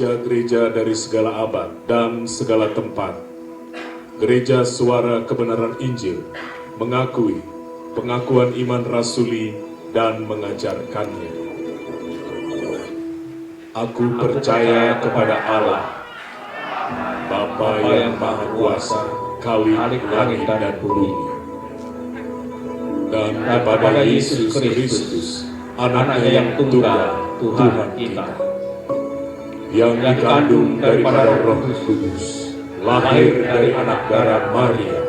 gereja-gereja dari segala abad dan segala tempat. Gereja Suara Kebenaran Injil mengakui pengakuan iman rasuli dan mengajarkannya. Aku percaya kepada Allah, Bapa yang Maha Kuasa, Khalik langit dan bumi, dan kepada Yesus Kristus, Anaknya yang tunggal, Tuhan kita, yang dikandung daripada Roh Kudus, lahir dari anak darah Maria,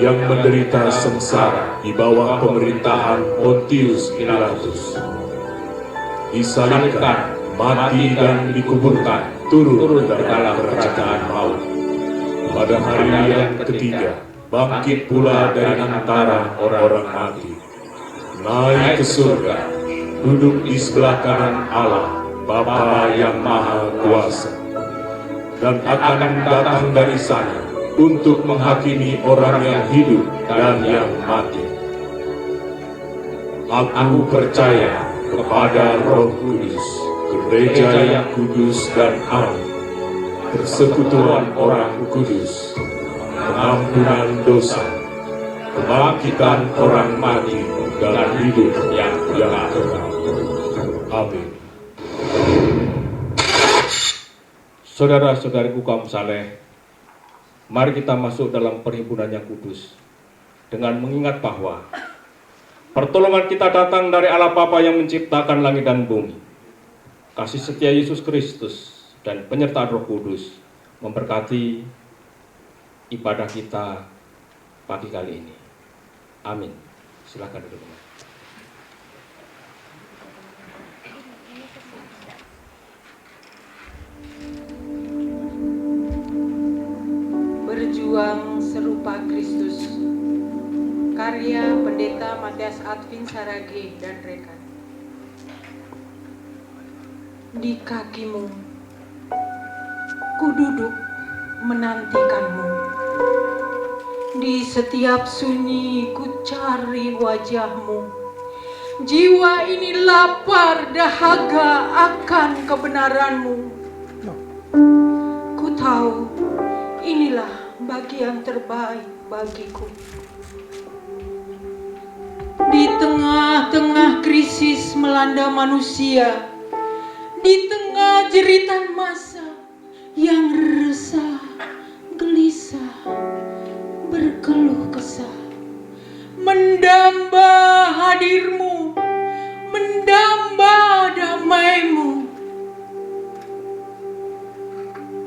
yang menderita sengsara di bawah pemerintahan Pontius Pilatus, disalibkan, mati dan dikuburkan, turun dari dalam kerajaan maut. Pada hari yang ketiga, bangkit pula dari antara orang-orang mati, naik ke surga, duduk di sebelah kanan Allah, Bapa yang Maha Kuasa, dan akan datang dari sana untuk menghakimi orang yang hidup dan yang mati. Aku percaya kepada Roh Kudus, gereja yang kudus dan amin, persekutuan orang kudus, pengampunan dosa, kebangkitan orang mati, dan hidup yang kekal. Amin. Saudara-saudariku kaum saleh, mari kita masuk dalam perhimpunan yang kudus dengan mengingat bahwa pertolongan kita datang dari Allah Bapa yang menciptakan langit dan bumi. Kasih setia Yesus Kristus dan penyertaan Roh Kudus memberkati ibadah kita pagi kali ini. Amin. Silakan duduk. Berjuang serupa Kristus. Karya Pendeta Matias Advin Sarage dan rekan. Di kakimu, ku duduk menantikanmu. Di setiap sunyi ku cari wajahmu. Jiwa ini lapar dahaga akan kebenaranmu. Ku tahu inilah bagian terbaik bagiku. Di tengah-tengah krisis melanda manusia, di tengah jeritan masa yang resah, gelisah, berkeluh kesah, mendamba hadirmu, mendamba damaimu.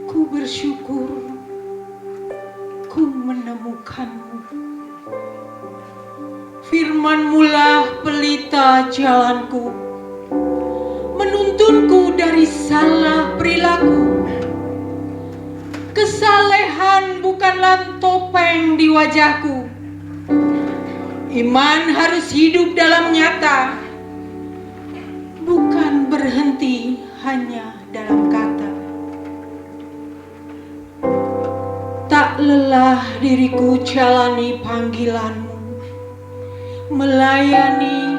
Ku bersyukur ku menemukanmu. Firman-Mulah pelita jalanku, menuntunku dari salah perilaku. Kesalehan bukanlah topeng di wajahku. Iman harus hidup dalam nyata, bukan berhenti hanya dalam kata. Tak lelah diriku jalani panggilanmu, melayani,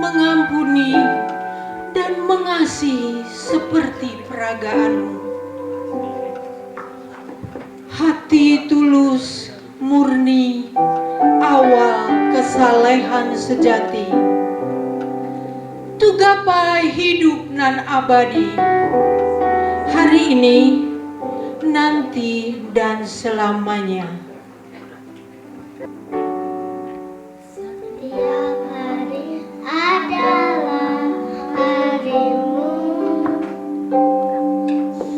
mengampuni, dan mengasihi seperti peragaanmu. Hati tulus, murni, awal kesalehan sejati. Tu gapai hidup nan abadi, hari ini, nanti, dan selamanya. Setiap hari adalah harimu,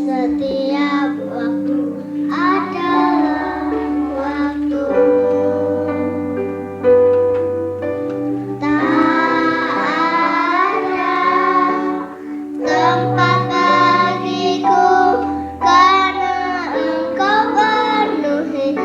setiap waktu adalah waktumu. Tak ada tempat bagiku karena Engkau penuhi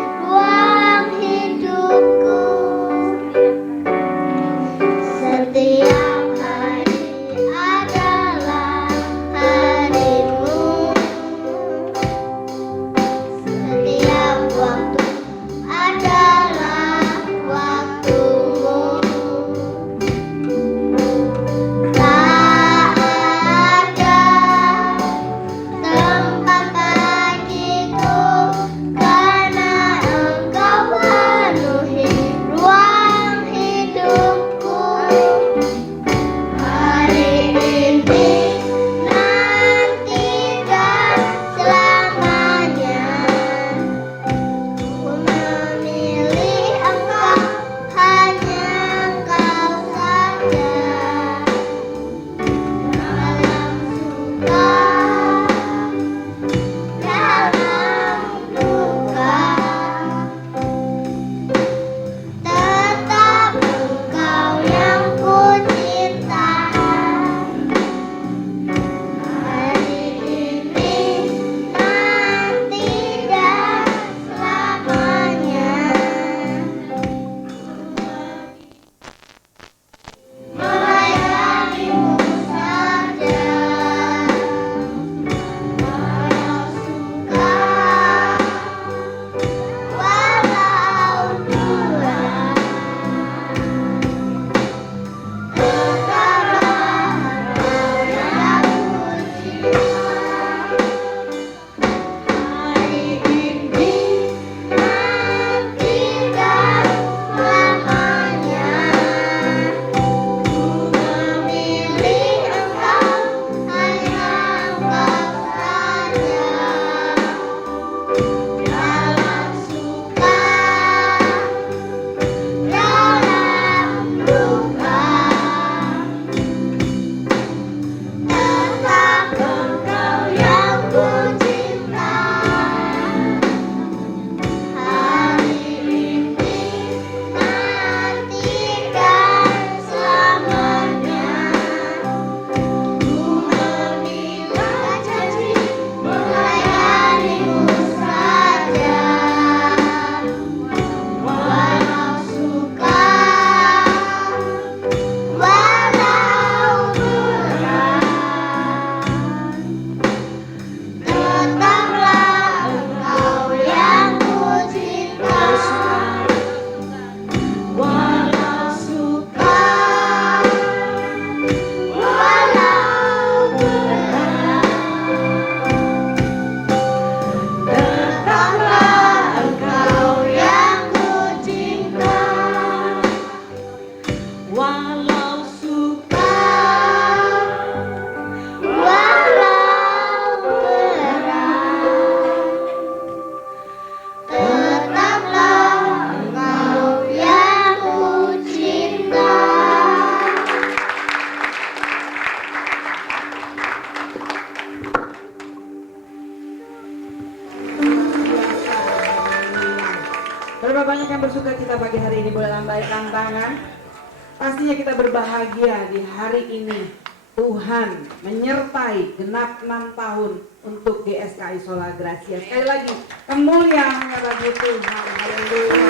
Pastinya kita berbahagia di hari ini. Tuhan menyertai genap 6 tahun untuk GSKI Sola Gracia. Sekali lagi, kemuliaan bagi Tuhan. Haleluya.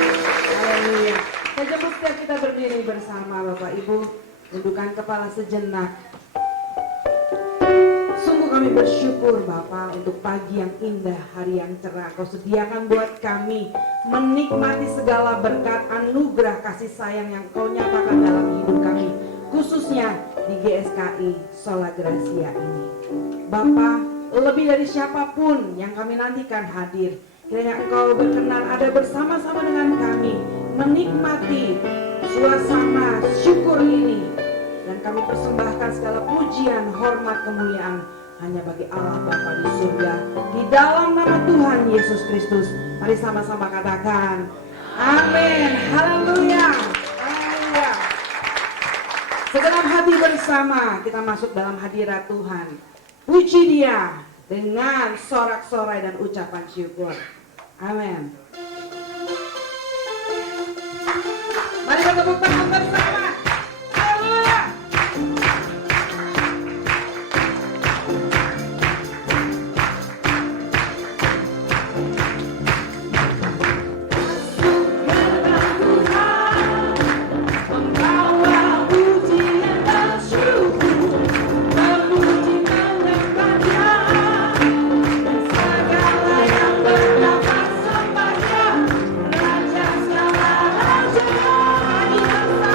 Haleluya. Saya jemput setiap kita berdiri bersama Bapak Ibu. Tundukkan kepala sejenak. Sungguh kami bersyukur Bapa untuk pagi yang indah, hari yang cerah. Kau sediakan buat kami menikmati segala berkat anugerah kasih sayang yang Kau nyatakan dalam hidup kami, khususnya di GSKI Sola Gracia ini. Bapa, lebih dari siapapun yang kami nantikan hadir, kiranya Engkau berkenan ada bersama-sama dengan kami, menikmati suasana syukur ini. Dan kami persembahkan segala pujian, hormat, kemuliaan hanya bagi Allah Bapa di surga. Di dalam nama Tuhan Yesus Kristus, mari sama-sama katakan amin. Haleluya. Haleluya. Segenap hati bersama kita masuk dalam hadirat Tuhan. Puji Dia dengan sorak-sorai dan ucapan syukur. Amin. Mari kita tepuk tangan bersama. Haleluya. Segala yang bernafas sembahnya, Raja segala raja, lagi bersama.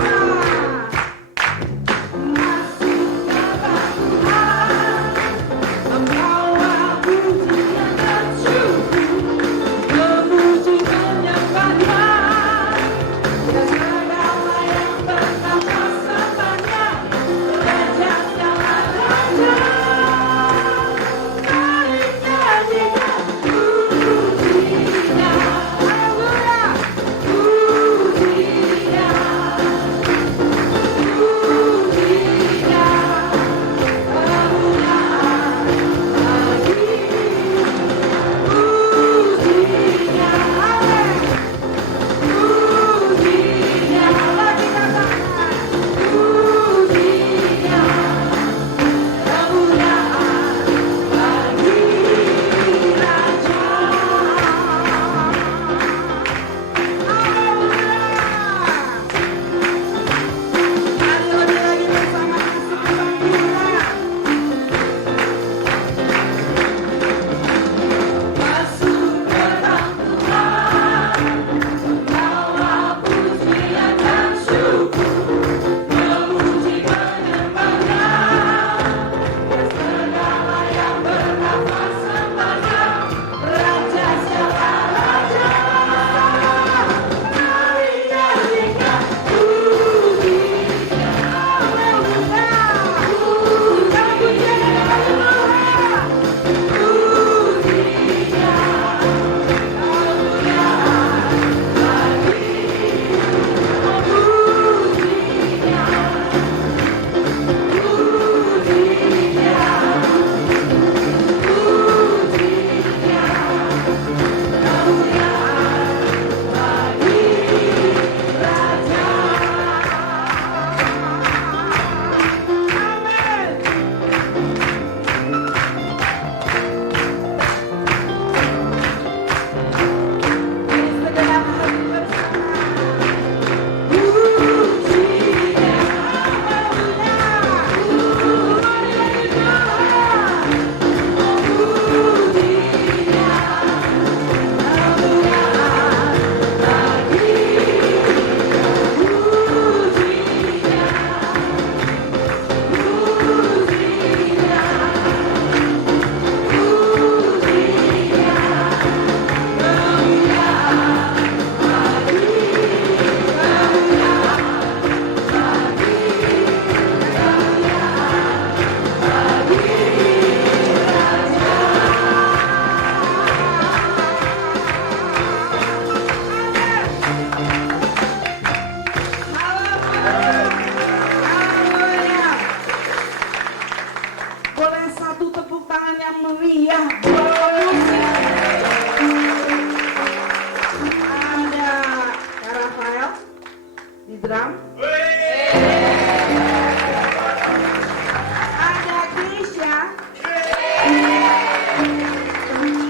Ada Krisya.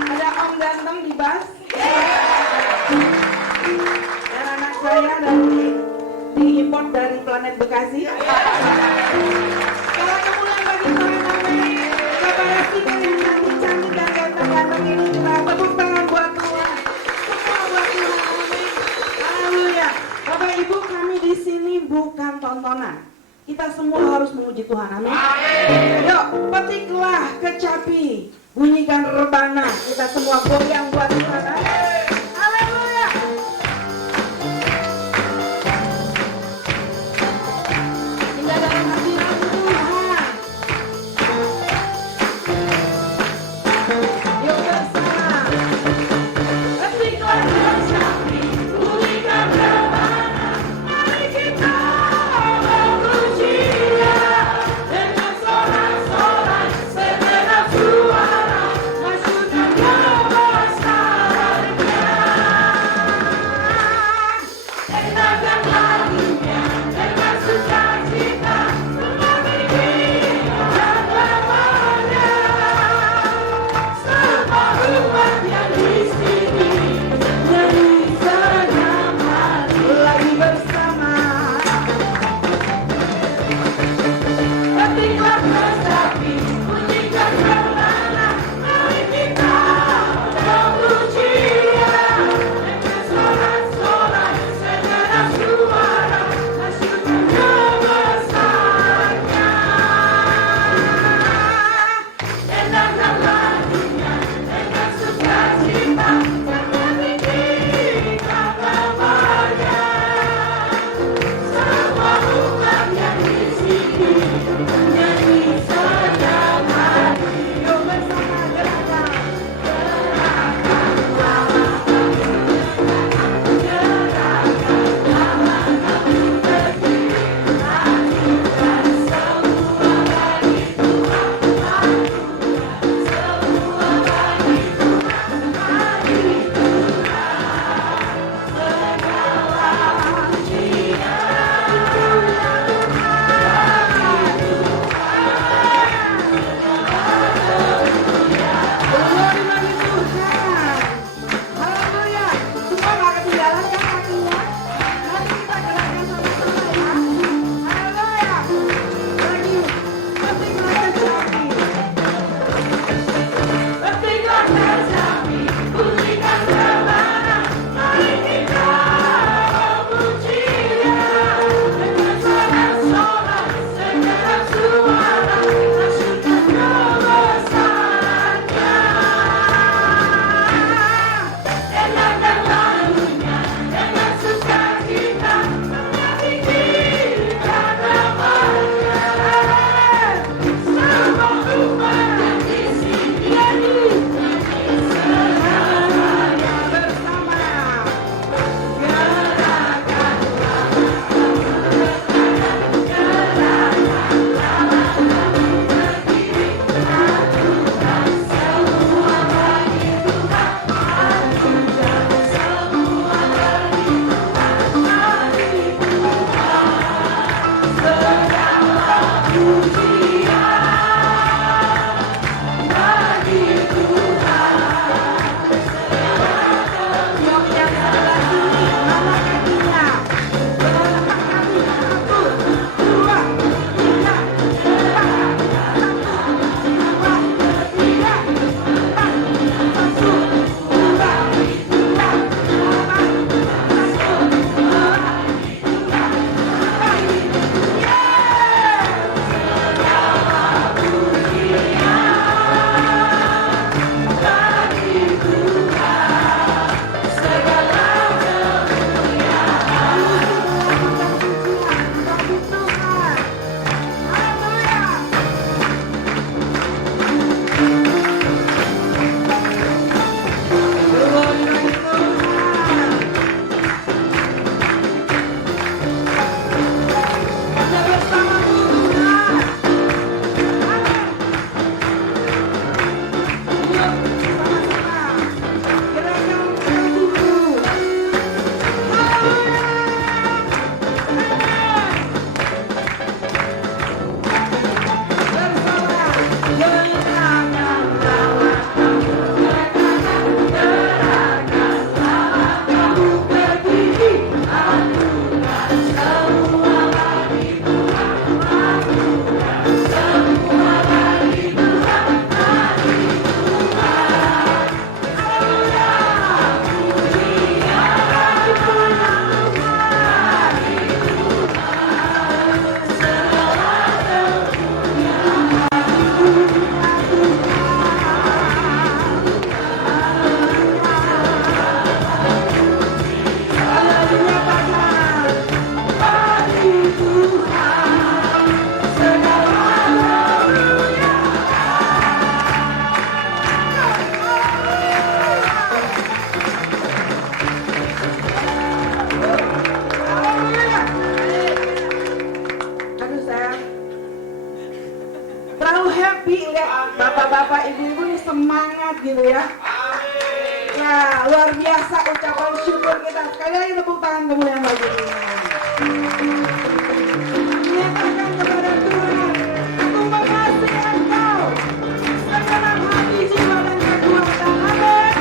Ada Om Ganteng di bass. Dan anak saya diimport dari planet Bekasi. Kalau kemuliaan bagi Tuhan, amin. Kepada speaker yang cantik-cantik dan ganteng-ganteng ini, kita tepuk tangan buat Tuhan. Semua buat Tuhan, amin. Haleluya. Bapak Ibu, kami di sini bukan tontonan. Kita semua harus memuji Tuhan, amin. Yuk, petiklah kecapi, bunyikan rebana. Kita semua goyang buat Tuhan, amin. Haleluya. Indah dalam hadirat Tuhan. Yuk bersama. Petiklah kecapi, bunyikan rebana. Mari kita memuji Dia dengan sorak-sorai segenap suara, masyurkan kebesaran happy lihat bapak-bapak ibu-ibu nih semangat gitu ya. Nah, luar biasa ucapan syukur kita. Sekali lagi tepuk tangan kemuliaan bagi Tuhan. Menyatakan kepada Tuhan, aku mengasihi Engkau segenap hati, jiwa dan kekuatan. Amin.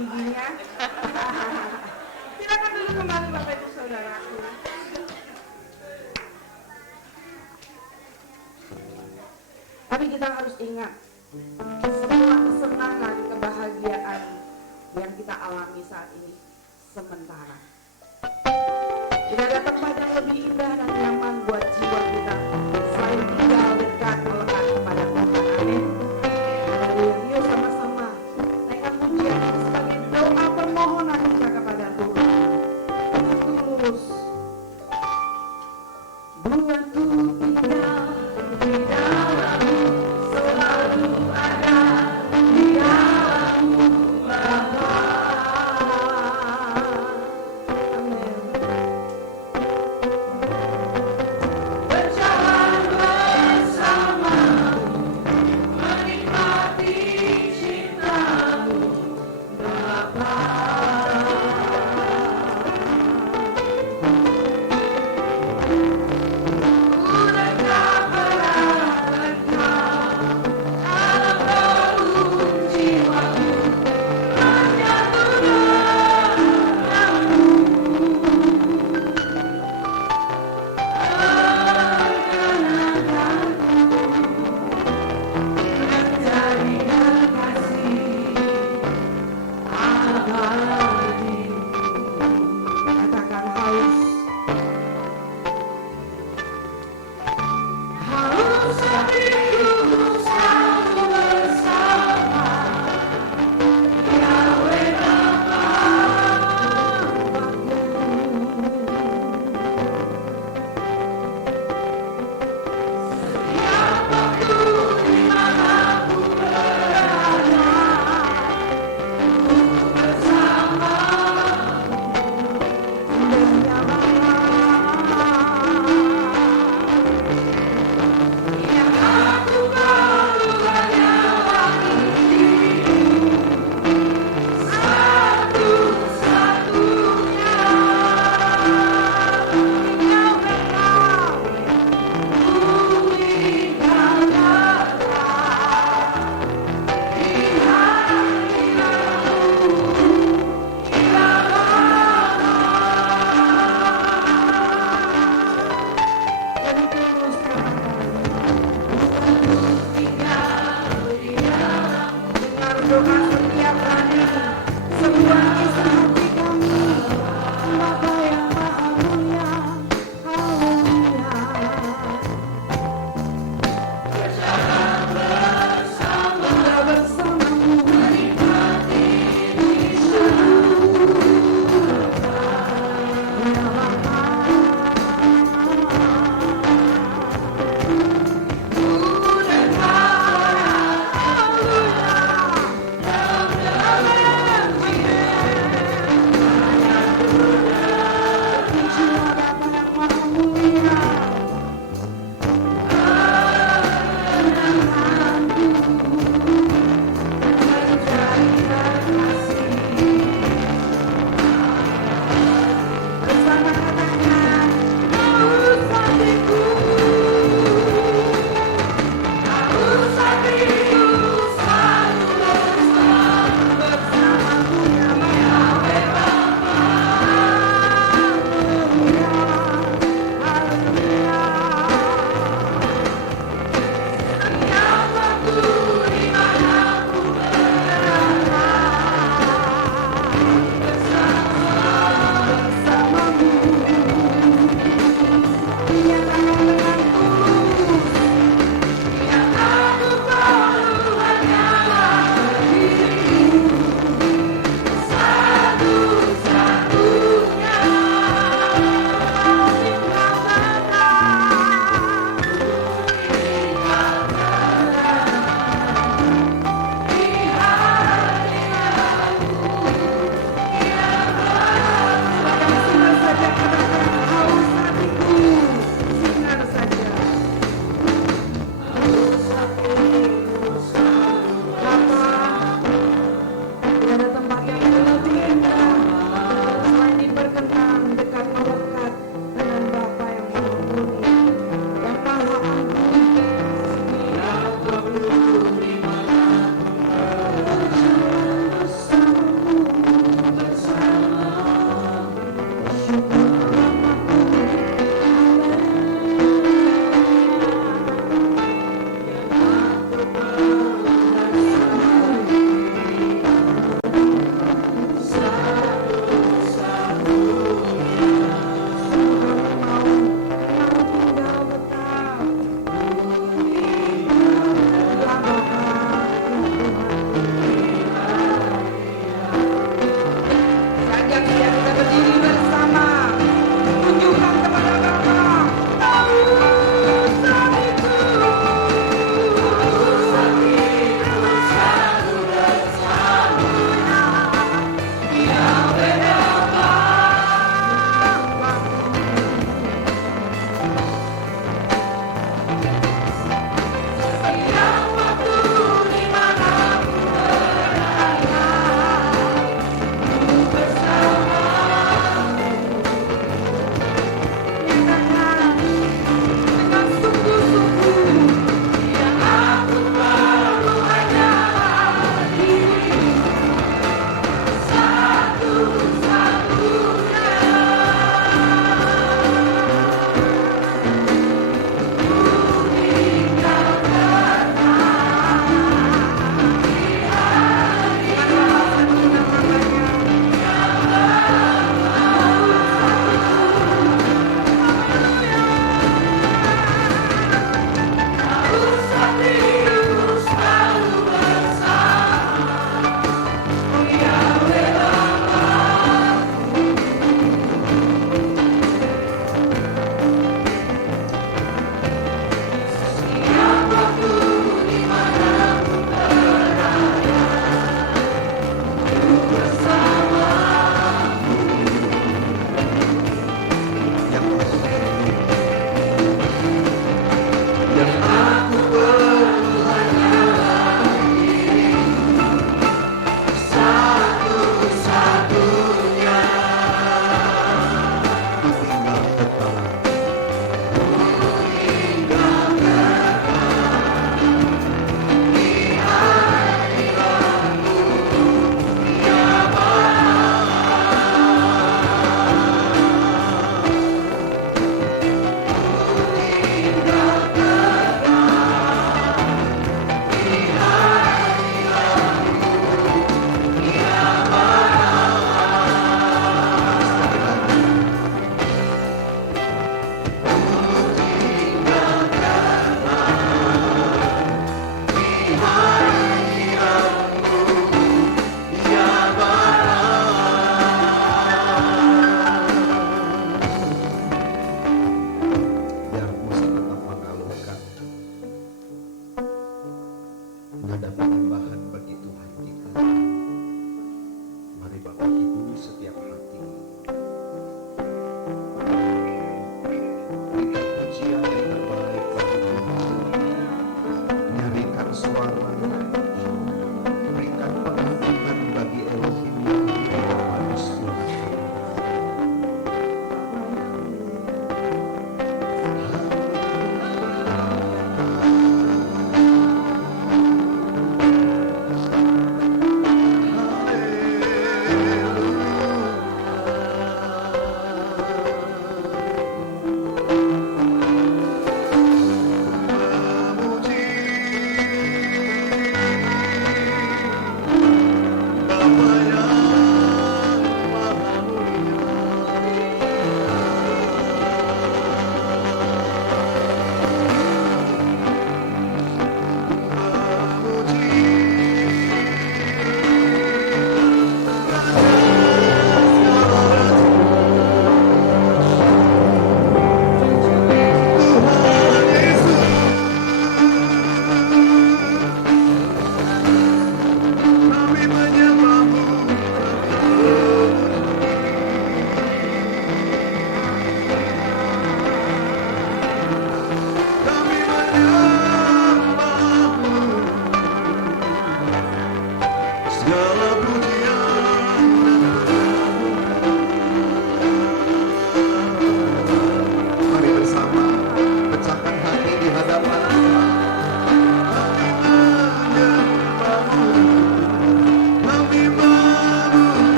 Haleluya. Silakan dulu kembali Bapak Ibu Saudaraku. Tapi kita harus ingat, semua kesenangan, kebahagiaan yang kita alami saat ini sementara. Tidak ada tempat yang lebih indah dan nyaman buat jiwa kita selain tinggal dekat melekat kepada Tuhan. Amin. Haleluya. Yuk sama-sama naikkan pujian ini sebagai doa permohonan kita kepada Tuhan. Kita tulus. Buat ku tinggal di dalam-Mu, selalu ada di dalam-Mu, Bapa. Amin. Berjalan bersama-Mu, menikmati cinta-Mu, Bapa. Katakan haus. Haus hatiku selalu bersama Yahweh Bapa. Setiap waktu dimanapun berada, ku bersama indahnya Bapa. Yang aku perlu hanyalah dirimu, satu-satunya. Dengar doa setiap hari, semua isi hati kami, Bapa yang Maha Mulia. Haleluya. Tinggal bersama-Mu, menikmati cinta-Mu, ya Bapa. Bersama katakan, haus hatiku, haus hatiku selalu bersama-Mu, Yahweh Bapa. Haleluya, haleluya. Setiap waktu dimanapun berada, bersama-Mu, nyatakan dengan tulus, yang aku perlu hanyalah dirimu, satu-satunya. Sinar saja katakan, haus hatiku, sinar saja. Bapa, tidak ada tempat yang lebih indah selain diperkenan dekat melekat dengan Bapa yang Maha Mulia, yang Maha Agung. Bersama-Mu,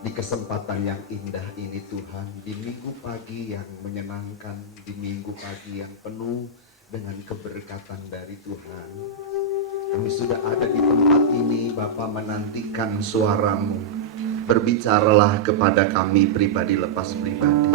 di kesempatan yang indah ini Tuhan, di minggu pagi yang menyenangkan, di minggu pagi yang penuh dengan keberkatan dari Tuhan. Kami sudah ada di tempat ini, Bapa, menantikan suara-Mu. Berbicaralah kepada kami pribadi lepas pribadi.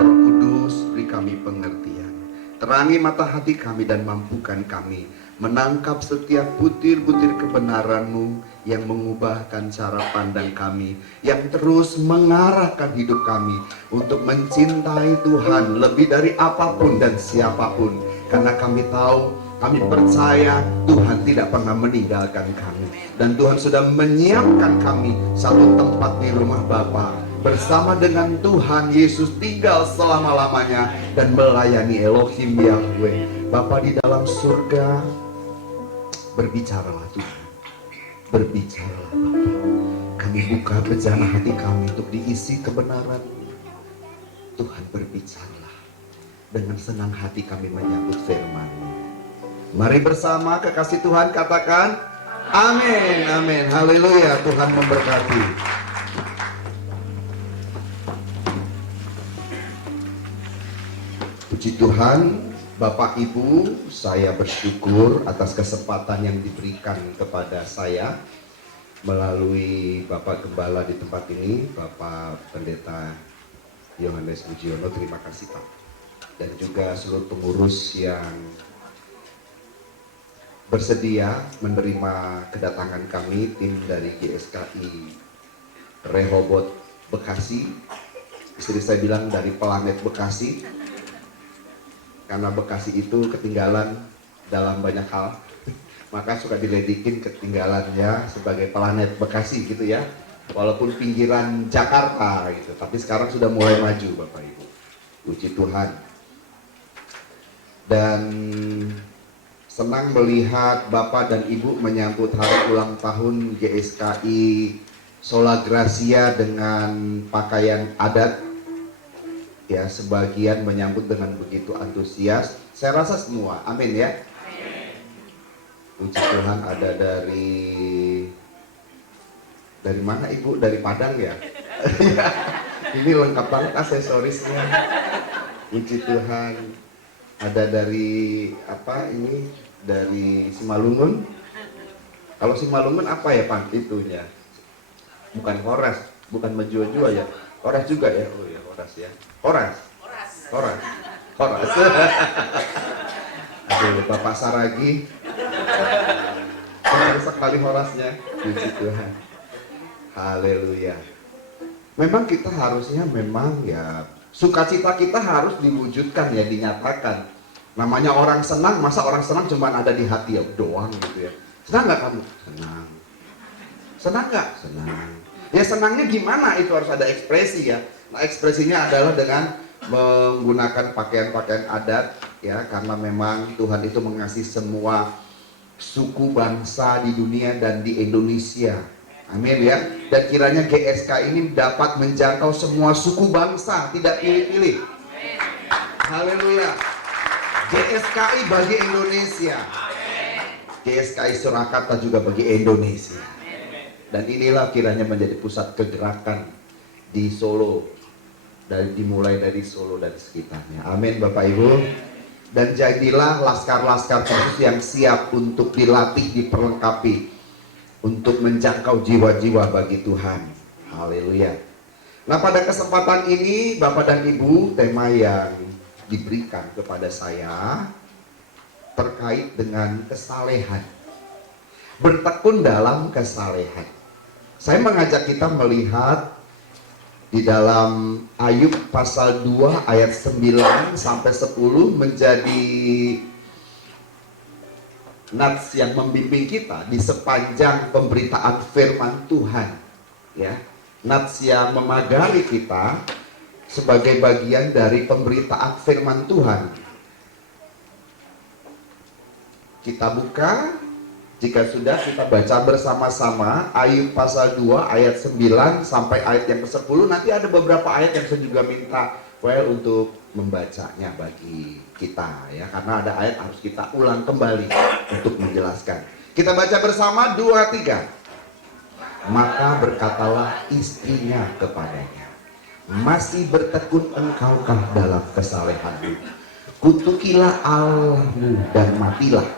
Roh Kudus, beri kami pengertian. Terangi mata hati kami dan mampukan kami menangkap setiap butir-butir kebenaran-Mu yang mengubahkan cara pandang kami, yang terus mengarahkan hidup kami untuk mencintai Tuhan lebih dari apapun dan siapapun. Karena kami tahu, kami percaya Tuhan tidak pernah meninggalkan kami. Dan Tuhan sudah menyiapkan kami satu tempat di rumah Bapa, bersama dengan Tuhan Yesus tinggal selama-lamanya dan melayani Elohim Yahweh. Bapa di dalam surga, berbicaralah Tuhan, berbicaralah Bapa. Kami buka bejana hati kami untuk diisi kebenaran. Tuhan, berbicaralah. Dengan senang hati kami menyambut firman-Mu. Mari bersama kekasih Tuhan katakan amin, amin, haleluya. Tuhan memberkati. Puji Tuhan, Bapak Ibu, saya bersyukur atas kesempatan yang diberikan kepada saya melalui Bapak Gembala di tempat ini, Bapak Pendeta Yohanes Mujiono. Terima kasih Pak. Dan juga seluruh pengurus yang bersedia menerima kedatangan kami, tim dari GSKI Rehoboth Bekasi. Istri saya bilang dari planet Bekasi, karena Bekasi itu ketinggalan dalam banyak hal, maka suka diledekin ketinggalannya sebagai planet Bekasi gitu ya, walaupun pinggiran Jakarta gitu, tapi sekarang sudah mulai maju Bapak Ibu. Puji Tuhan. Dan senang melihat Bapak dan Ibu menyambut hari ulang tahun GSKI Sola Gracia dengan pakaian adat. Ya, sebagian menyambut dengan begitu antusias. Saya rasa semua, amin ya. Puji Tuhan. Ada dari mana Ibu? Dari Padang ya? Ini lengkap banget aksesorisnya. Puji Tuhan. Ada dari apa ini? Dari Simalungun. Kalau Simalungun apa ya Pak itunya? Bukan Horas, bukan menjua-jua ya. Horas juga ya. Oh ya, Horas ya. Horas. Aduh, Bapak Saragi. Benar sekali Horasnya. Puji Tuhan. Haleluya. Memang kita harusnya ya sukacita kita harus diwujudkan ya, dinyatakan. Namanya orang senang, masa orang senang cuma ada di hati ya doang gitu ya. Senang nggak kamu? Senang. Senang nggak? Senang. Ya senangnya gimana? Itu harus ada ekspresi ya. Nah, ekspresinya adalah dengan menggunakan pakaian-pakaian adat ya, karena memang Tuhan itu mengasihi semua suku bangsa di dunia dan di Indonesia. Amin ya. Dan kiranya GSK ini dapat menjangkau semua suku bangsa, tidak pilih-pilih. Haleluya. GSKI bagi Indonesia. GSKI Surakarta juga bagi Indonesia. Dan inilah kiranya menjadi pusat kegerakan di Solo, dimulai dari Solo dan sekitarnya. Amin Bapak Ibu. Dan jadilah laskar-laskar khusus yang siap untuk dilatih, diperlengkapi untuk menjangkau jiwa-jiwa bagi Tuhan. Haleluya. Nah, pada kesempatan ini Bapak dan Ibu, tema yang diberikan kepada saya terkait dengan kesalehan. Bertekun dalam kesalehan. Saya mengajak kita melihat di dalam Ayub pasal 2 ayat 9 sampai 10 menjadi nats yang membimbing kita di sepanjang pemberitaan firman Tuhan ya. Nats yang memagari kita sebagai bagian dari pemberitaan firman Tuhan. Kita buka, jika sudah kita baca bersama-sama Ayub pasal 2 ayat 9 sampai ayat yang ke-10. Nanti ada beberapa ayat yang saya juga minta untuk membacanya bagi kita ya, karena ada ayat harus kita ulang kembali untuk menjelaskan. Kita baca bersama 2, 3. Maka berkatalah istrinya kepadanya, masih bertekun engkaukah dalam kesalehanmu? Kutukilah Allahmu dan matilah.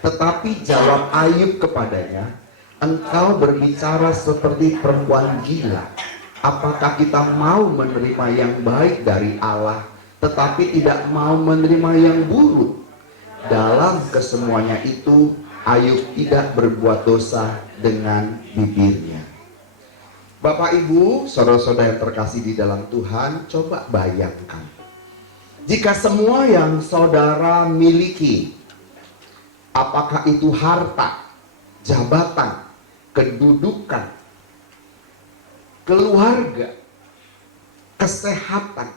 Tetapi jawab Ayub kepadanya, engkau berbicara seperti perempuan gila. Apakah kita mau menerima yang baik dari Allah, tetapi tidak mau menerima yang buruk? Dalam kesemuanya itu, Ayub tidak berbuat dosa dengan bibirnya. Bapak Ibu, saudara-saudara yang terkasih di dalam Tuhan, coba bayangkan. Jika semua yang saudara miliki, apakah itu harta, jabatan, kedudukan, keluarga, kesehatan,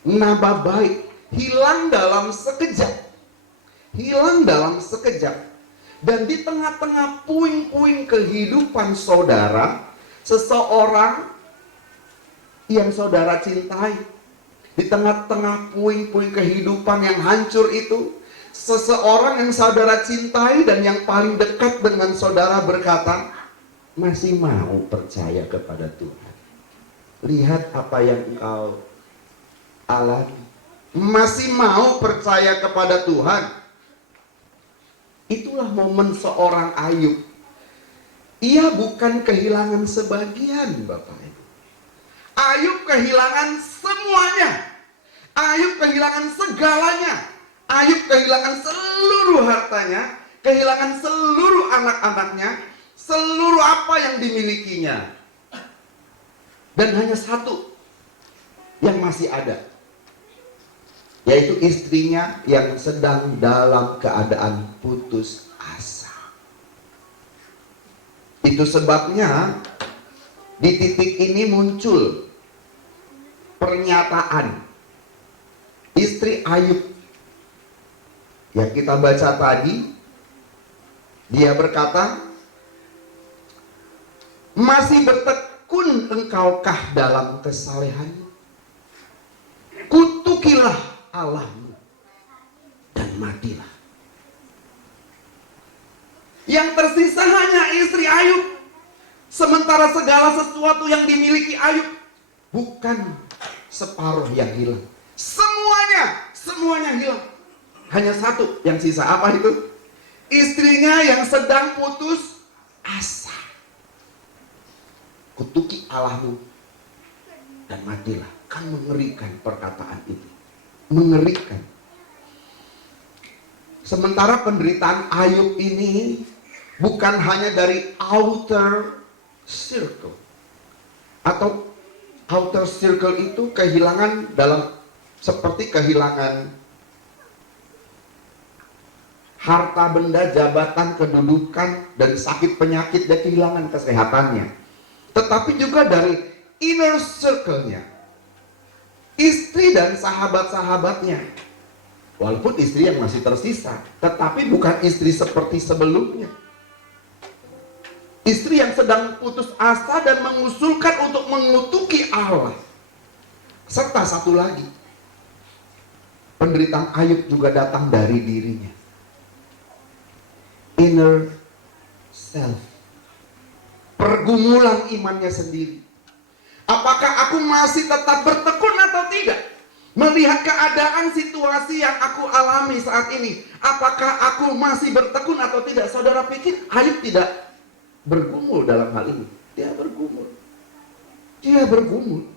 nama baik, hilang dalam sekejap. Hilang dalam sekejap. Dan di tengah-tengah puing-puing kehidupan saudara, seseorang yang saudara cintai, di tengah-tengah puing-puing kehidupan yang hancur itu, seseorang yang saudara cintai dan yang paling dekat dengan saudara berkata, masih mau percaya kepada Tuhan. Lihat apa yang engkau alami. Masih mau percaya kepada Tuhan. Itulah momen seorang Ayub. Ia bukan kehilangan sebagian, Bapak Ibu. Ayub kehilangan semuanya. Ayub kehilangan segalanya. Ayub kehilangan seluruh hartanya, kehilangan seluruh anak-anaknya, seluruh apa yang dimilikinya. Dan hanya satu yang masih ada, yaitu istrinya yang sedang dalam keadaan putus asa. Itu sebabnya di titik ini muncul pernyataan istri Ayub yang kita baca tadi. Dia berkata, masih bertekun engkaukah dalam kesalehanmu? Kutukilah Allahmu dan matilah. Yang tersisa hanya istri Ayub. Sementara segala sesuatu yang dimiliki Ayub bukan separuh yang hilang. Semuanya hilang. Hanya satu yang sisa. Apa itu? Istrinya yang sedang putus asa. Kutuki Allahmu dan matilah. Kan mengerikan perkataan itu. Mengerikan. Sementara penderitaan Ayub ini bukan hanya dari outer circle. Atau outer circle itu kehilangan dalam seperti kehilangan harta benda, jabatan, kedudukan, dan sakit penyakit, dan kehilangan kesehatannya. Tetapi juga dari inner circle-nya. Istri dan sahabat-sahabatnya. Walaupun istri yang masih tersisa, tetapi bukan istri seperti sebelumnya. Istri yang sedang putus asa dan mengusulkan untuk mengutuki Allah. Serta satu lagi, penderitaan Ayub juga datang dari dirinya. Inner self. Pergumulan imannya sendiri. Apakah aku masih tetap bertekun atau tidak? Melihat keadaan situasi yang aku alami saat ini, apakah aku masih bertekun atau tidak? Saudara pikir Ayub tidak bergumul dalam hal ini? Dia bergumul. Dia bergumul.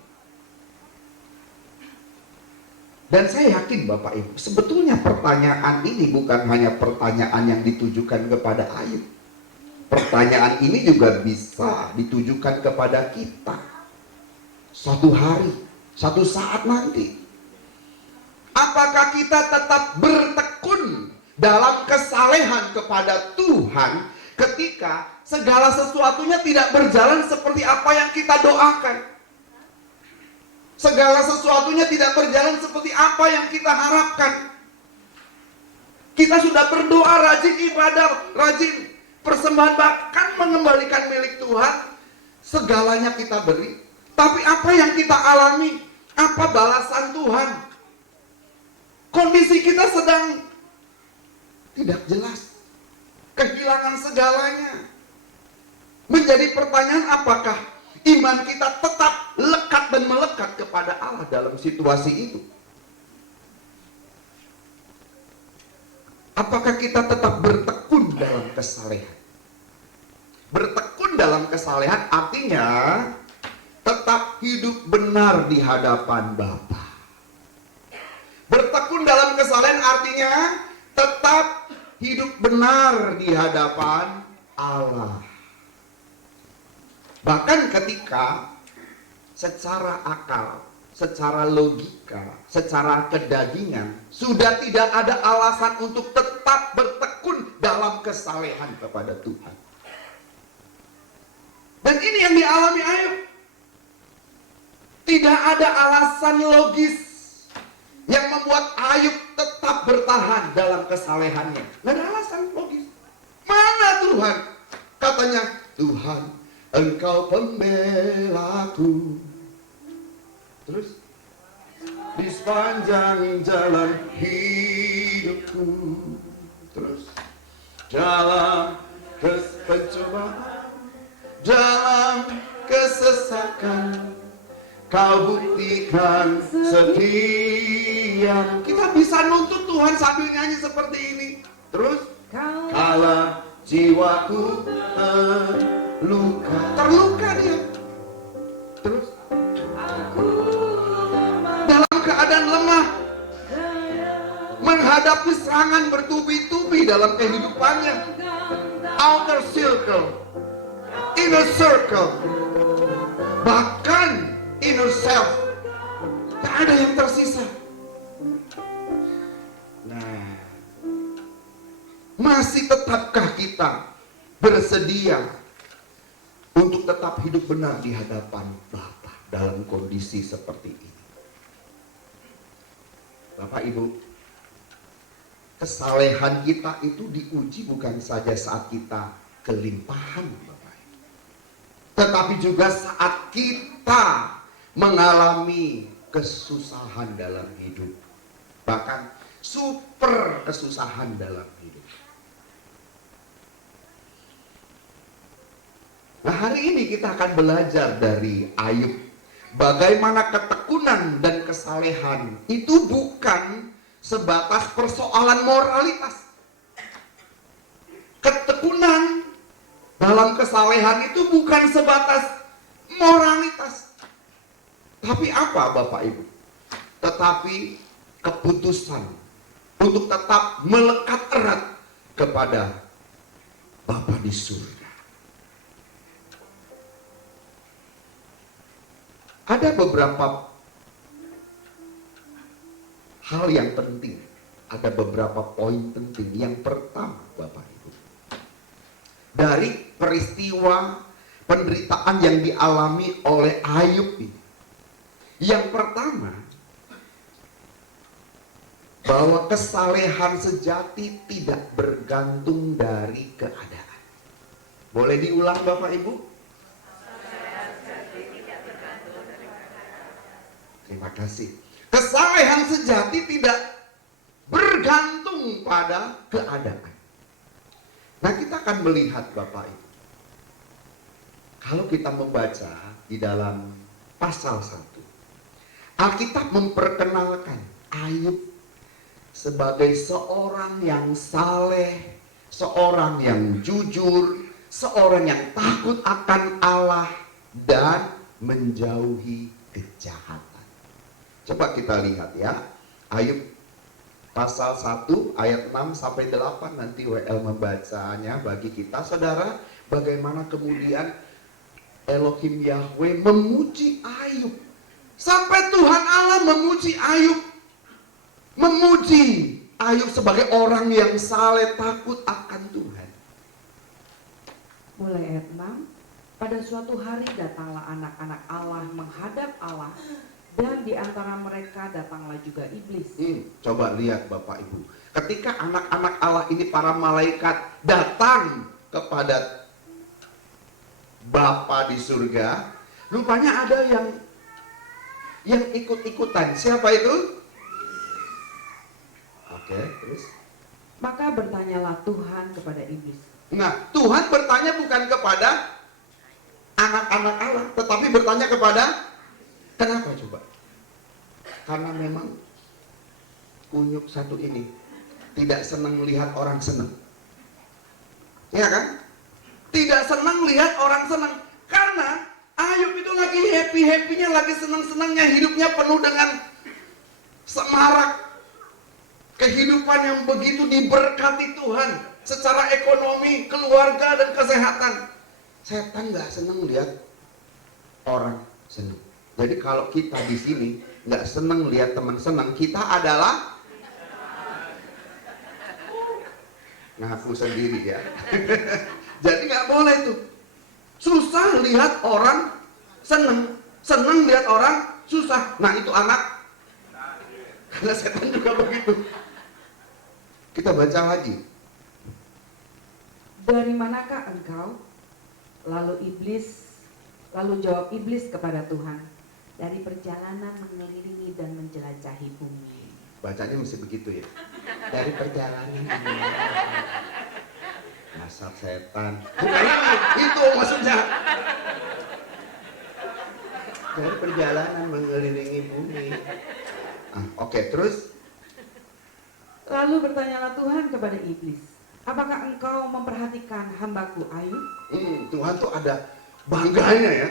Dan saya yakin Bapak Ibu, sebetulnya pertanyaan ini bukan hanya pertanyaan yang ditujukan kepada Ayub. Pertanyaan ini juga bisa ditujukan kepada kita. Suatu hari, suatu saat nanti. Apakah kita tetap bertekun dalam kesalehan kepada Tuhan ketika segala sesuatunya tidak berjalan seperti apa yang kita doakan? Segala sesuatunya tidak berjalan seperti apa yang kita harapkan. Kita sudah berdoa, rajin ibadah, rajin persembahan, bahkan mengembalikan milik Tuhan. Segalanya kita beri. Tapi apa yang kita alami? Apa balasan Tuhan? Kondisi kita sedang tidak jelas. Kehilangan segalanya. Menjadi pertanyaan, apakah iman kita tetap lekat dan melekat kepada Allah dalam situasi itu? Apakah kita tetap bertekun dalam kesalehan? Bertekun dalam kesalehan artinya tetap hidup benar di hadapan Bapa. Bertekun dalam kesalehan artinya tetap hidup benar di hadapan Allah. Bahkan ketika secara akal, secara logika, secara kedagingan sudah tidak ada alasan untuk tetap bertekun dalam kesalehan kepada Tuhan. Dan ini yang dialami Ayub. Tidak ada alasan logis yang membuat Ayub tetap bertahan dalam kesalehannya. Tidak ada alasan logis. Mana Tuhan? Katanya, Tuhan, Engkau pembelaku. Terus, di sepanjang jalan hidupku. Terus, dalam pencobaan, dalam kesesakan, Kau buktikan setia. Kita bisa nuntut Tuhan sambil nyanyi seperti ini. Terus, kala jiwaku terluka dia. Terus, dalam keadaan lemah, menghadapi serangan bertubi-tubi dalam kehidupannya. Outer circle, inner circle, bahkan inner self, tak ada yang tersisa. Nah, masih tetapkah kita bersedia untuk tetap hidup benar di hadapan Bapa dalam kondisi seperti ini? Bapak Ibu, kesalehan kita itu diuji bukan saja saat kita kelimpahan, Bapak Ibu, tetapi juga saat kita mengalami kesusahan dalam hidup, bahkan super kesusahan dalam hidup. Nah, hari ini kita akan belajar dari Ayub bagaimana ketekunan dan kesalehan itu bukan sebatas persoalan moralitas. Ketekunan dalam kesalehan itu bukan sebatas moralitas. Tapi apa Bapak Ibu? Tetapi keputusan untuk tetap melekat erat kepada Bapa di surga. Ada beberapa hal yang penting, ada beberapa poin penting. Yang pertama, Bapak Ibu, dari peristiwa penderitaan yang dialami oleh Ayub ini, yang pertama, bahwa kesalehan sejati tidak bergantung dari keadaan. Boleh diulang Bapak Ibu? Terima kasih. Kesalehan sejati tidak bergantung pada keadaan. Nah, kita akan melihat Bapak Ibu, kalau kita membaca di dalam pasal 1, Alkitab memperkenalkan Ayub sebagai seorang yang saleh, seorang yang jujur, seorang yang takut akan Allah dan menjauhi kejahatan. Coba kita lihat ya, Ayub pasal 1 ayat 6 sampai 8, nanti WL membacanya bagi kita. Saudara, bagaimana kemudian Elohim Yahweh memuji Ayub, sampai Tuhan Allah memuji Ayub, memuji Ayub sebagai orang yang saleh, takut akan Tuhan. Mulai ayat 6. Pada suatu hari datanglah anak-anak Allah menghadap Allah, dan di antara mereka datanglah juga iblis. Coba lihat Bapak Ibu, ketika anak-anak Allah ini, para malaikat datang kepada Bapa di surga, rupanya ada yang ikut-ikutan. Siapa itu? Oke, terus. Maka bertanyalah Tuhan kepada iblis. Nah, Tuhan bertanya bukan kepada anak-anak Allah, tetapi bertanya kepada kenapa coba? Karena memang kunyuk satu ini tidak senang melihat orang senang. Ya kan? Tidak senang lihat orang senang. Karena Ayub itu lagi happy-happynya, lagi senang-senangnya, hidupnya penuh dengan semarak. Kehidupan yang begitu diberkati Tuhan secara ekonomi, keluarga, dan kesehatan. Setan nggak senang lihat orang senang. Jadi kalau kita di sini nggak senang lihat teman senang, kita adalah ngaku sendiri ya. Jadi nggak boleh tuh. Susah lihat orang senang, senang lihat orang susah. Nah itu anak. Karena setan juga begitu. Kita baca lagi. Dari manakah engkau? Lalu jawab iblis kepada Tuhan, dari perjalanan mengelilingi dan menjelajahi bumi. Bacanya mesti begitu ya. Dari perjalanan. Dasar setan. Bukan itu maksudnya. Dari perjalanan mengelilingi bumi. Oke, terus? Lalu bertanyalah Tuhan kepada iblis, apakah engkau memperhatikan hambaku Ayub? Tuhan tuh ada bangganya ya.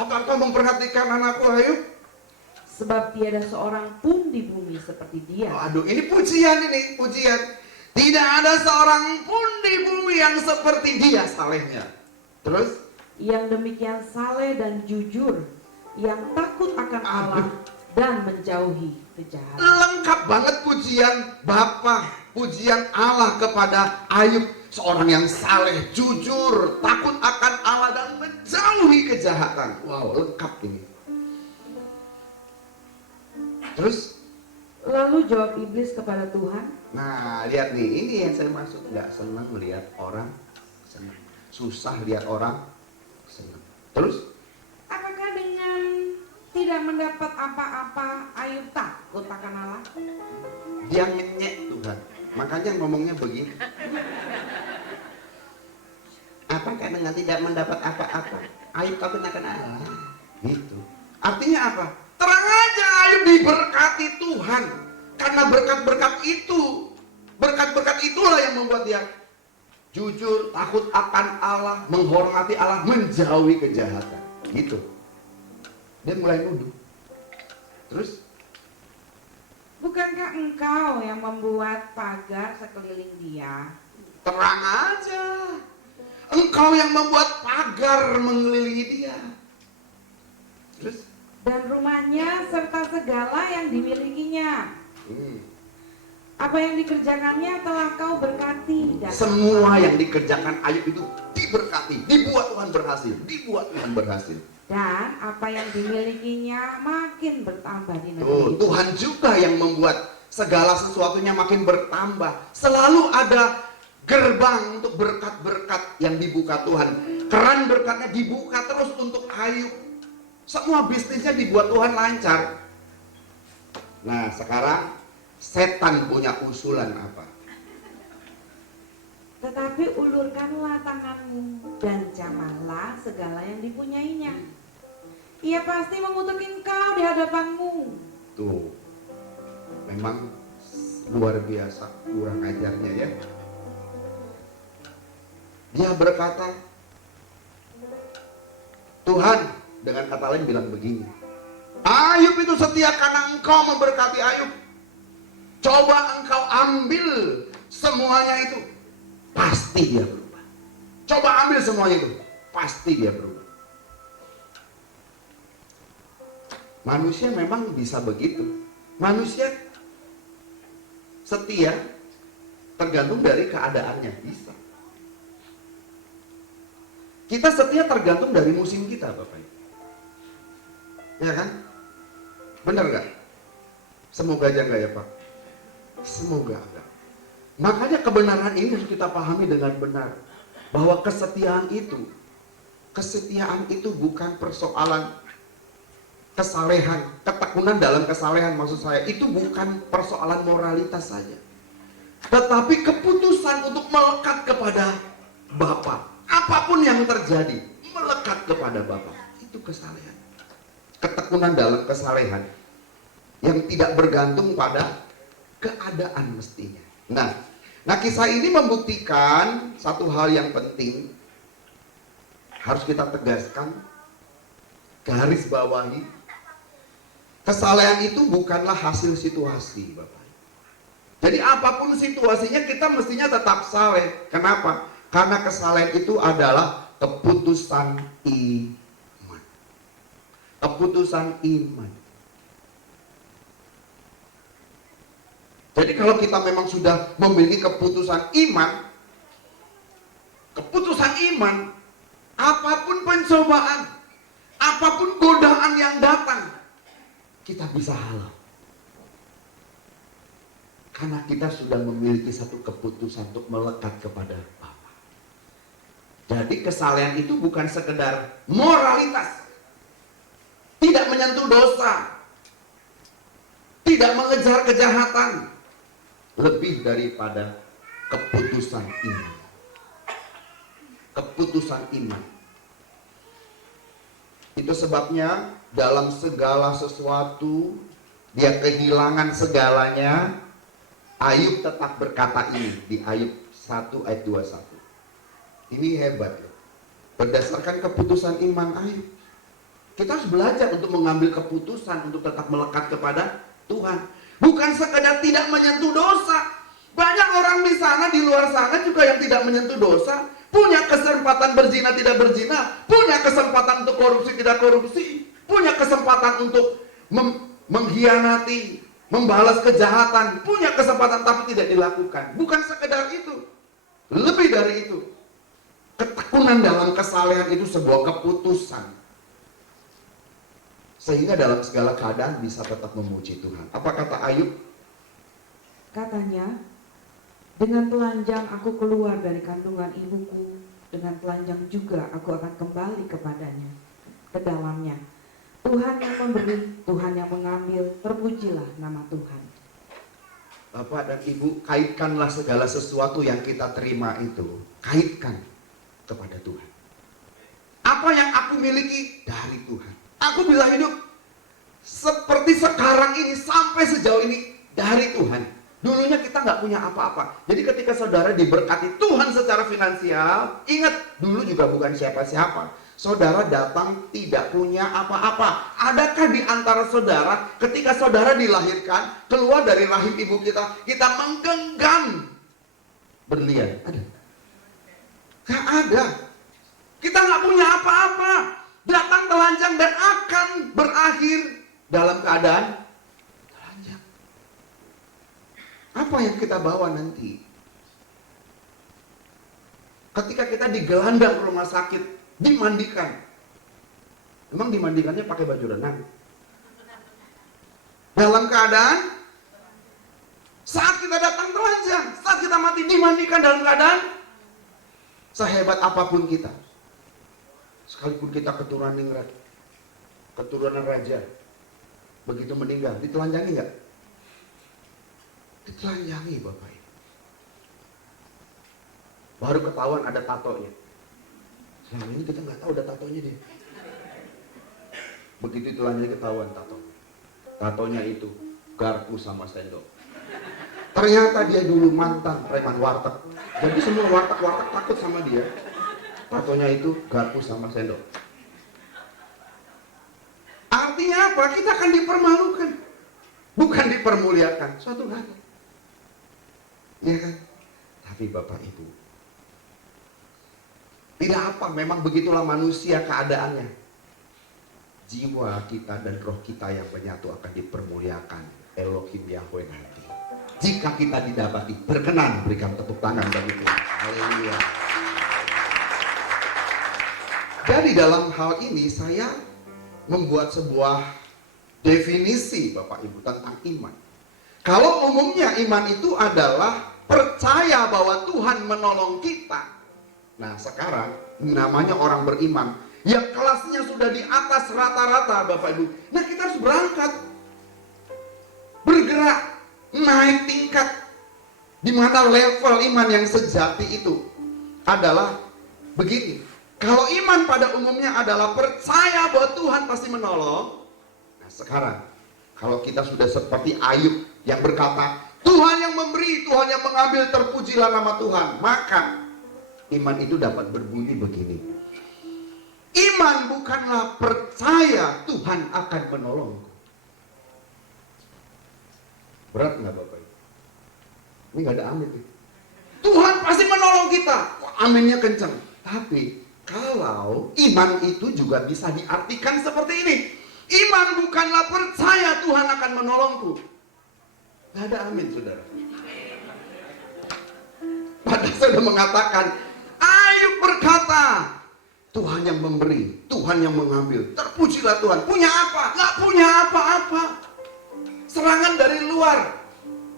Apa engkau memperhatikan anakku Ayub? Sebab tiada seorang pun di bumi seperti dia. Aduh, ini pujian ini, pujian. Tidak ada seorang pun di bumi yang seperti dia salehnya. Terus? Yang demikian saleh dan jujur, yang takut akan Allah dan menjauhi kejahatan. Lengkap banget pujian Bapa, pujian Allah kepada Ayub. Seorang yang saleh, jujur, takut akan Allah dan menjauhi kejahatan. Wow, lengkap ini. Terus? Lalu jawab iblis kepada Tuhan. Nah, lihat nih, ini yang saya maksud. Nggak senang melihat orang senang. Susah lihat orang senang. Terus? Apakah dengan tidak mendapat apa-apa Ayub takut akan Allah? Dia ngenyek Tuhan. Makanya ngomongnya begini. Apakah dengan tidak mendapat apa-apa Ayub takut akan Allah? Gitu. Artinya apa? Terang aja Ayub diberkati Tuhan. Karena berkat-berkat itulah yang membuat dia jujur, takut akan Allah, menghormati Allah, menjauhi kejahatan. Gitu. Dia mulai nuduh. Terus? Bukankah engkau yang membuat pagar sekeliling dia? Terang aja. Engkau yang membuat pagar mengelilingi dia. Terus? Dan rumahnya serta segala yang dimilikinya. Apa yang dikerjakannya telah kau berkati. Dan semua yang dikerjakan Ayub itu diberkati, dibuat Tuhan berhasil, dibuat Tuhan berhasil. Dan apa yang dimilikinya makin bertambah di negeri Tuh, itu. Tuhan juga yang membuat segala sesuatunya makin bertambah. Selalu ada gerbang untuk berkat-berkat yang dibuka Tuhan. Keran berkatnya dibuka terus untuk Ayub. Semua bisnisnya dibuat Tuhan lancar. Nah, sekarang setan punya usulan apa? Tetapi ulurkanlah tanganmu dan jamahlah segala yang dipunyainya. Ia pasti mengutuk engkau di hadapanmu. Tuh, memang luar biasa kurang ajarnya ya. Dia berkata, Tuhan dengan kata lain bilang begini, Ayub itu setia karena engkau memberkati Ayub. Coba engkau ambil semuanya itu, pasti dia berubah. Coba ambil semuanya itu, pasti dia berubah. Manusia memang bisa begitu. Manusia setia tergantung dari keadaannya, bisa. Kita setia tergantung dari musim kita, Bapak Ibu. Ya kan? Benar gak? Semoga aja enggak ya Pak? Semoga enggak. Makanya kebenaran ini harus kita pahami dengan benar. Bahwa kesetiaan itu bukan persoalan kesalehan, ketekunan dalam kesalehan maksud saya. Itu bukan persoalan moralitas saja. Tetapi keputusan untuk melekat kepada Bapa. Apapun yang terjadi, melekat kepada Bapa. Itu kesalehan. Ketekunan dalam kesalehan yang tidak bergantung pada keadaan mestinya. Nah, kisah ini membuktikan satu hal yang penting. Harus kita tegaskan, garis bawahi. Kesalehan itu bukanlah hasil situasi, Bapak. Jadi apapun situasinya kita mestinya tetap saleh. Kenapa? Karena kesalehan itu adalah keputusan iman. Keputusan iman. Jadi kalau kita memang sudah memiliki keputusan iman, apapun pencobaan, apapun godaan yang datang, kita bisa halau. Karena kita sudah memiliki satu keputusan untuk melekat kepada Bapa. Jadi kesalehan itu bukan sekedar moralitas, tidak menyentuh dosa, tidak mengejar kejahatan, lebih daripada keputusan iman. Keputusan iman. Itu sebabnya dalam segala sesuatu dia kehilangan segalanya. Ayub tetap berkata ini di Ayub 1 ayat 21. Ini hebat ya. Berdasarkan keputusan iman Ayub. Kita harus belajar untuk mengambil keputusan untuk tetap melekat kepada Tuhan. Bukan sekedar tidak menyentuh dosa. Banyak orang di sana, di luar sana juga yang tidak menyentuh dosa. Punya kesempatan berzina tidak berzina. Punya kesempatan untuk korupsi tidak korupsi. Punya kesempatan untuk mengkhianati, membalas kejahatan, punya kesempatan tapi tidak dilakukan. Bukan sekedar itu, lebih dari itu. Ketekunan dalam kesalehan itu sebuah keputusan, sehingga dalam segala keadaan bisa tetap memuji Tuhan. Apa kata Ayub? Katanya, dengan telanjang aku keluar dari kandungan ibuku, dengan telanjang juga aku akan kembali kepadanya, ke dalamnya. Tuhan yang memberi, Tuhan yang mengambil, terpujilah nama Tuhan. Bapak dan Ibu, kaitkanlah segala sesuatu yang kita terima itu, kaitkan kepada Tuhan. Apa yang aku miliki dari Tuhan. Aku bisa hidup seperti sekarang ini, sampai sejauh ini dari Tuhan. Dulunya kita nggak punya apa-apa. Jadi ketika saudara diberkati Tuhan secara finansial, ingat, dulu juga bukan siapa-siapa. Saudara datang tidak punya apa-apa. Adakah di antara saudara ketika saudara dilahirkan, keluar dari rahim ibu kita, kita menggenggam berlian? Ada? Gak ada. Kita nggak punya apa-apa. Datang telanjang dan akan berakhir dalam keadaan telanjang. Apa yang kita bawa nanti? Ketika kita digelandang ke rumah sakit, dimandikan. Emang dimandikannya pakai baju renang? Dalam keadaan saat kita datang telanjang, saat kita mati dimandikan dalam keadaan sehebat apapun kita. Sekalipun kita keturunan ningrat, keturunan raja, begitu meninggal, ditelanjangi nggak? Ditelanjangi Bapak Ibu. Baru ketahuan ada tatonya. Selama ini kita nggak tahu ada tatonya dia. Begitu telanjang ketahuan tato. Tatonya itu garpu sama sendok. Ternyata dia dulu mantan preman warteg. Jadi semua warteg-warteg takut sama dia. Tatonya itu garpu sama sendok. Artinya apa? Kita akan dipermalukan, bukan dipermuliakan. Suatu hari, ya kan? Tapi Bapak Ibu, tidak apa, memang begitulah manusia keadaannya. Jiwa kita dan roh kita yang menyatu akan dipermuliakan Elohim Yahweh nanti. Jika kita didapati, berkenan berikan tepuk tangan bagi Tuhan. Haleluya. Jadi dalam hal ini saya membuat sebuah definisi Bapak Ibu tentang iman. Kalau umumnya iman itu adalah percaya bahwa Tuhan menolong kita. Nah sekarang namanya orang beriman yang kelasnya sudah di atas rata-rata Bapak Ibu. Nah kita harus berangkat, bergerak, naik tingkat. Di mana level iman yang sejati itu adalah begini. Kalau iman pada umumnya adalah percaya bahwa Tuhan pasti menolong. Nah sekarang, kalau kita sudah seperti Ayub yang berkata, Tuhan yang memberi, Tuhan yang mengambil, terpujilah nama Tuhan. Maka iman itu dapat berbunyi begini. Iman bukanlah percaya Tuhan akan menolongku. Berat nggak Bapak Ibu? Ini nggak ada amin nih. Tuhan pasti menolong kita. Wah, aminnya kencang. Tapi kalau iman itu juga bisa diartikan seperti ini. Iman bukanlah percaya Tuhan akan menolongku. Nggak ada amin saudara. Padahal saya sudah mengatakan, Ayub berkata, Tuhan yang memberi, Tuhan yang mengambil. Terpujilah Tuhan. Punya apa? Nggak punya apa-apa. Serangan dari luar,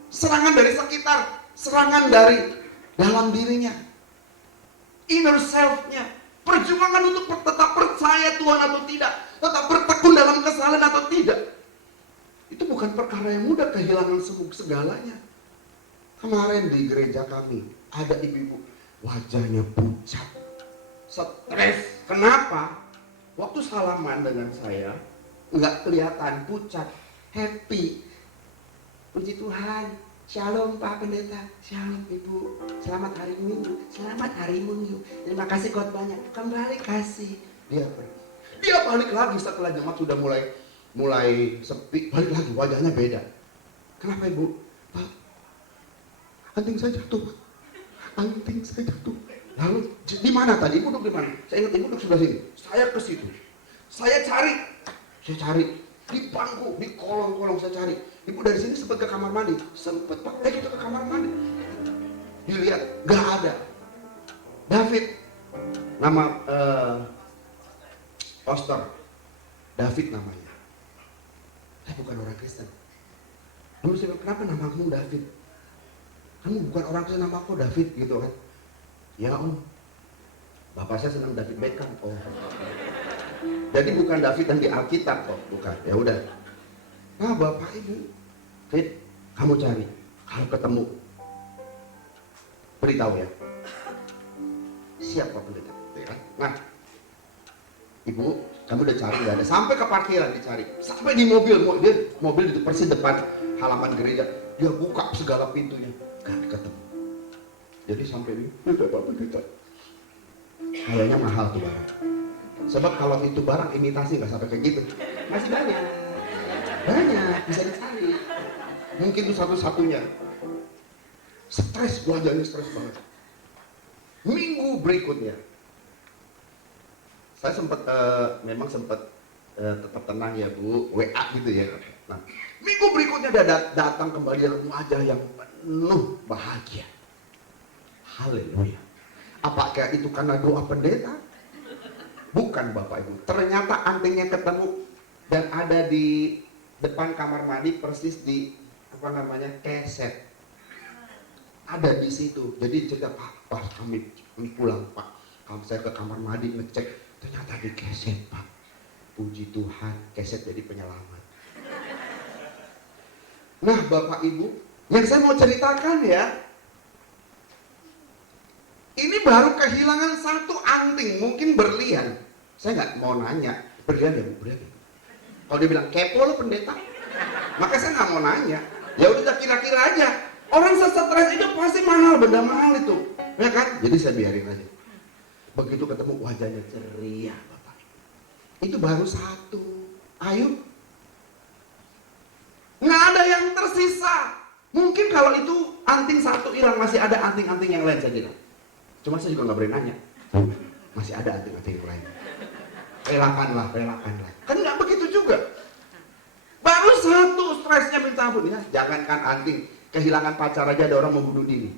serangan dari sekitar, serangan dari dalam dirinya, inner self-nya, perjuangan untuk tetap percaya Tuhan atau tidak, tetap bertekun dalam kesalahan atau tidak. Itu bukan perkara yang mudah, kehilangan segalanya. Kemarin di gereja kami ada ibu-ibu, wajahnya pucat, stres. Kenapa? Waktu salaman dengan saya nggak kelihatan pucat, happy. Puji Tuhan, shalom Pak Pendeta, shalom Ibu, selamat hari Minggu, selamat hari Minggu. Terima kasih khotbahnya, kembali kasih. Dia pergi. Dia balik lagi setelah jemaat sudah mulai sepi, balik lagi wajahnya beda. Kenapa Ibu? Pak, anting saya jatuh, Pak. Anting saya jatuh. Lalu di mana tadi? Ibu duduk di mana? Saya ingat Ibu duduk sebelah sini. Saya ke situ. Saya cari di bangku, di kolong-kolong saya cari. Ibu dari sini sempat ke kamar mandi, sempat Pak, kita ke kamar mandi. Dilihat, gak ada. David, nama poster, David namanya. Saya bukan orang Kristen. Lalu saya bilang, kenapa namamu David? Kamu bukan orang Kristen, nama aku David gitu kan? Ya Om, bapak saya senang David Beckham. Oh, jadi bukan David yang di Alkitab kok, bukan. Ya udah. Nah Bapak Ibu, Fit, kamu cari. Kalau ketemu, beritahu ya. Siap Pak Pendeta. Ya kan? Nah, Ibu, kamu udah cari nggak ada. Sampai ke parkiran dicari. Sampai di mobil itu persis depan halaman gereja. Dia buka segala pintunya, nggak ketemu. Jadi sampai ini, udah Pak Pendeta. Kayaknya mahal tuh barang. Sebab kalau itu barang imitasi nggak sampai kayak gitu. Masih banyak bisa dicari. Mungkin itu satu-satunya. Stres, wajahnya stres banget. Minggu berikutnya, saya memang sempat tetap tenang ya Bu, WA gitu ya. Nah, minggu berikutnya dia datang kembali dengan wajah yang penuh bahagia. Haleluya. Apakah itu karena doa pendeta? Bukan Bapak Ibu. Ternyata antingnya ketemu dan ada di depan kamar mandi persis di keset. Ada di situ. Jadi cerita Pak, kami pulang Pak. Saya ke kamar mandi ngecek, ternyata di keset Pak. Puji Tuhan, keset jadi penyelamat. Nah Bapak Ibu, yang saya mau ceritakan ya, ini baru kehilangan satu anting, mungkin berlian. Saya nggak mau nanya, berlian ya Bu, berlian. Kalau dia bilang kepo lo pendeta, maka saya nggak mau nanya. Ya udah kira-kira aja. Orang stres itu pasti mahal, benda mahal itu, ya kan? Jadi saya biarin aja. Begitu ketemu wajahnya ceria, Bapak. Itu baru satu. Ayub, nggak ada yang tersisa. Mungkin kalau itu anting satu hilang, masih ada anting-anting yang lain saya kira. Cuma saya juga nggak berani nanya. Masih ada anting-anting yang lain. Relakanlah. Kan nggak begitu juga. Baru satu stresnya minta ampun ya. Jangankan anting, kehilangan pacar aja ada orang mau bunuh diri.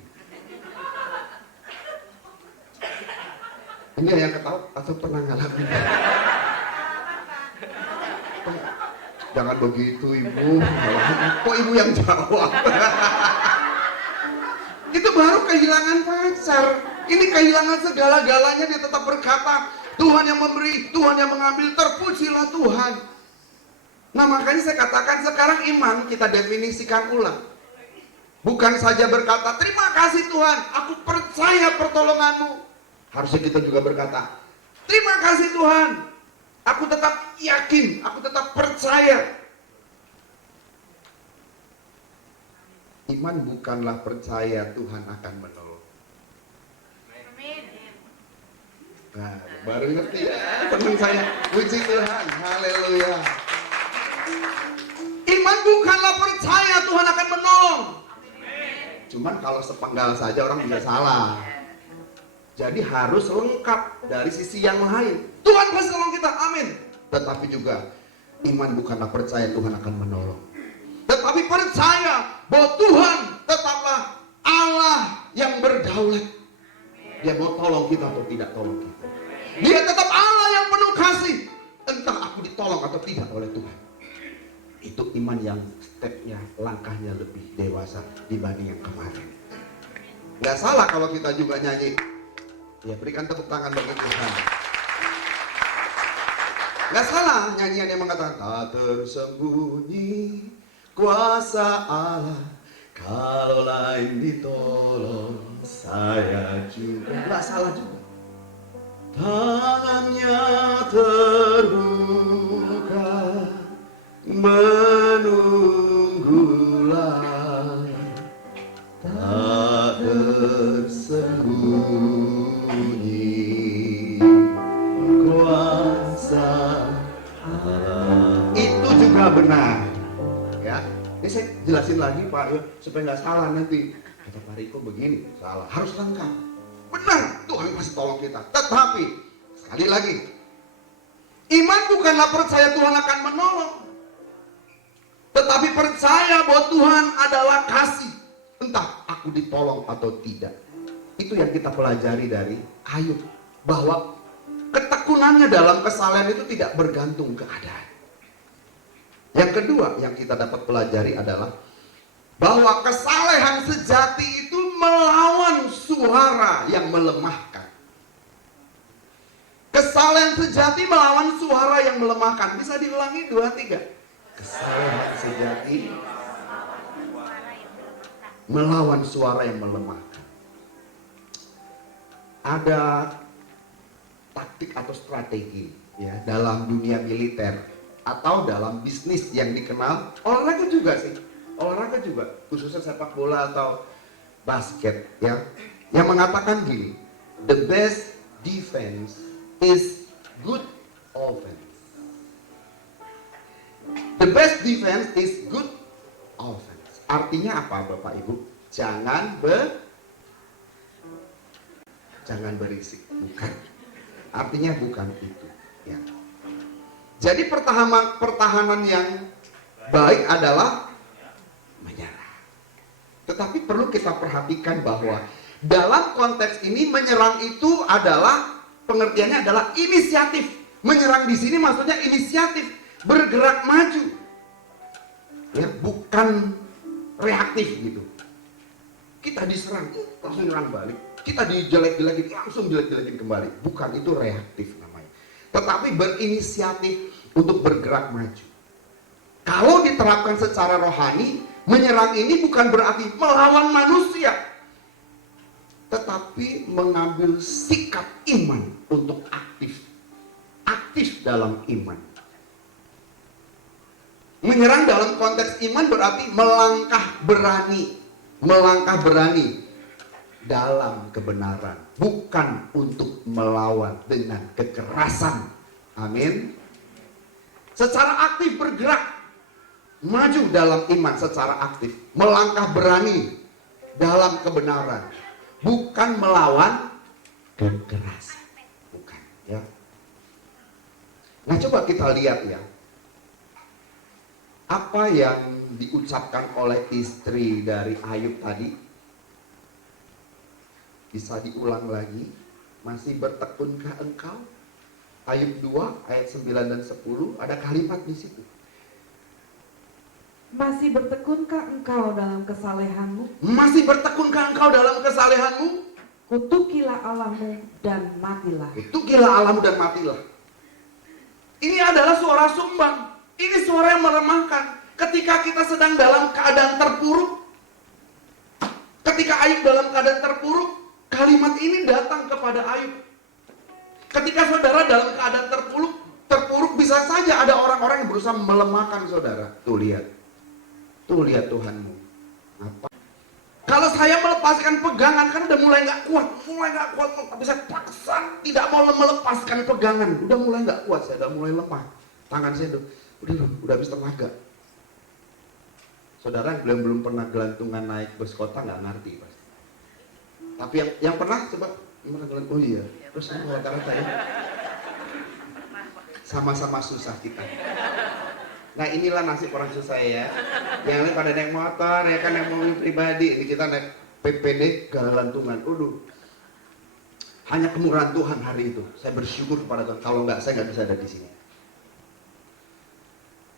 Ini yang ketawa atau pernah ngalamin? Jangan begitu Ibu. Kok Ibu yang jawab? Itu baru kehilangan pacar. Ini kehilangan segala-galanya. Dia tetap berkata, Tuhan yang memberi, Tuhan yang mengambil, terpujilah Tuhan. Nah makanya saya katakan sekarang iman kita definisikan ulang. Bukan saja berkata, terima kasih Tuhan, aku percaya pertolonganmu. Harusnya kita juga berkata, Terima kasih Tuhan. Aku tetap yakin, aku tetap percaya. Iman bukanlah percaya Tuhan akan menolong. Nah, baru ngerti ya teman saya. Puji Tuhan, haleluya. Iman bukanlah percaya Tuhan akan menolong. Cuman kalau sepenggal saja orang bisa salah. Jadi harus lengkap dari sisi yang lain. Tuhan pasti tolong kita, amin. Tetapi juga iman bukanlah percaya Tuhan akan menolong, tetapi percaya bahwa Tuhan tetaplah Allah yang berdaulat. Dia mau tolong kita atau tidak tolong kita. Dia tetap Allah yang penuh kasih. Entah aku ditolong atau tidak oleh Tuhan. Itu iman yang stepnya, langkahnya lebih dewasa dibanding yang kemarin. Gak salah kalau kita juga nyanyi. Ya, berikan tepuk tangan bagi Tuhan. Gak salah nyanyian yang mengatakan tak tersembunyi kuasa Allah, kalau lain ditolong saya juga. Gak salah juga. Tangannya terbuka menunggulah, tak tersembunyi kuasa Allah. Itu juga benar ya. Ini saya jelasin lagi Pak ya, supaya nggak salah nanti. Kata Pak Riko begini, salah, harus lengkap. Benar, Tuhan pasti tolong kita. Tetapi sekali lagi, iman bukanlah percaya Tuhan akan menolong, tetapi percaya bahwa Tuhan adalah kasih. Entah aku ditolong atau tidak. Itu yang kita pelajari dari Ayub, bahwa ketekunannya dalam kesalehan itu tidak bergantung keadaan. Yang kedua yang kita dapat pelajari adalah bahwa kesalehan sejati itu melawan suara yang melemahkan. Kesalehan sejati melawan suara yang melemahkan. Bisa diulangi 2, 3. Kesalehan sejati melawan suara yang melemahkan. Ada taktik atau strategi ya dalam dunia militer atau dalam bisnis yang dikenal, olahraga juga sih, olahraga juga, khususnya sepak bola atau basket ya, yang mengatakan gini, the best defense is good offense. The best defense is good offense. Artinya apa Bapak Ibu? Jangan berisik, bukan. Artinya bukan itu ya. Jadi pertahanan yang baik adalah menyerah. Tetapi perlu kita perhatikan bahwa dalam konteks ini menyerang itu adalah, pengertiannya adalah inisiatif. Menyerang di sini maksudnya inisiatif, bergerak maju. Ya, bukan reaktif gitu. Kita diserang, langsung nyerang balik. Kita dijelek-jelekin, langsung jelek-jelekin kembali. Bukan, itu reaktif namanya. Tetapi berinisiatif untuk bergerak maju. Kalau diterapkan secara rohani, menyerang ini bukan berarti melawan manusia, tetapi mengambil sikap iman untuk aktif dalam iman. Menyerang dalam konteks iman berarti melangkah berani dalam kebenaran, bukan untuk melawan dengan kekerasan. Amin. Secara aktif bergerak maju dalam iman, secara aktif melangkah berani dalam kebenaran, bukan melawan kekerasan, bukan ya. Nah, coba kita lihat ya, apa yang diucapkan oleh istri dari Ayub tadi. Bisa diulang lagi. Masih bertekunkah engkau? Ayub 2 ayat 9 dan 10 ada kalimat di situ. Masih bertekunkah engkau dalam kesalehanmu? Masih bertekunkah engkau dalam kesalehanmu? Kutukilah Allahmu dan matilah. Kutukilah Allahmu dan matilah. Ini adalah suara sumbang. Ini suara yang melemahkan. Ketika kita sedang dalam keadaan terpuruk, ketika Ayub dalam keadaan terpuruk, kalimat ini datang kepada Ayub. Ketika saudara dalam keadaan terpuruk bisa saja ada orang-orang yang berusaha melemahkan saudara. Tuh lihat Tuhanmu. Apa? Kalau saya melepaskan pegangan, kan udah mulai nggak kuat, bisa paksa tidak mau melepaskan pegangan, udah mulai nggak kuat, saya udah mulai lemah, tangan saya udah habis tenaga. Saudara yang belum pernah gelantungan naik bus kota nggak ngerti pasti. Tapi yang pernah coba gimana gelantungan? Oh iya, terus rata-rata ya. Sama-sama susah kita. Nah inilah nasib orang susah ya. Yang lain pada naik motor, ya kan naik mobil pribadi. Ini kita naik PPD gelantungan. Aduh. Hanya kemurahan Tuhan hari itu. Saya bersyukur kepada Tuhan. Kalau enggak, saya nggak bisa ada di sini.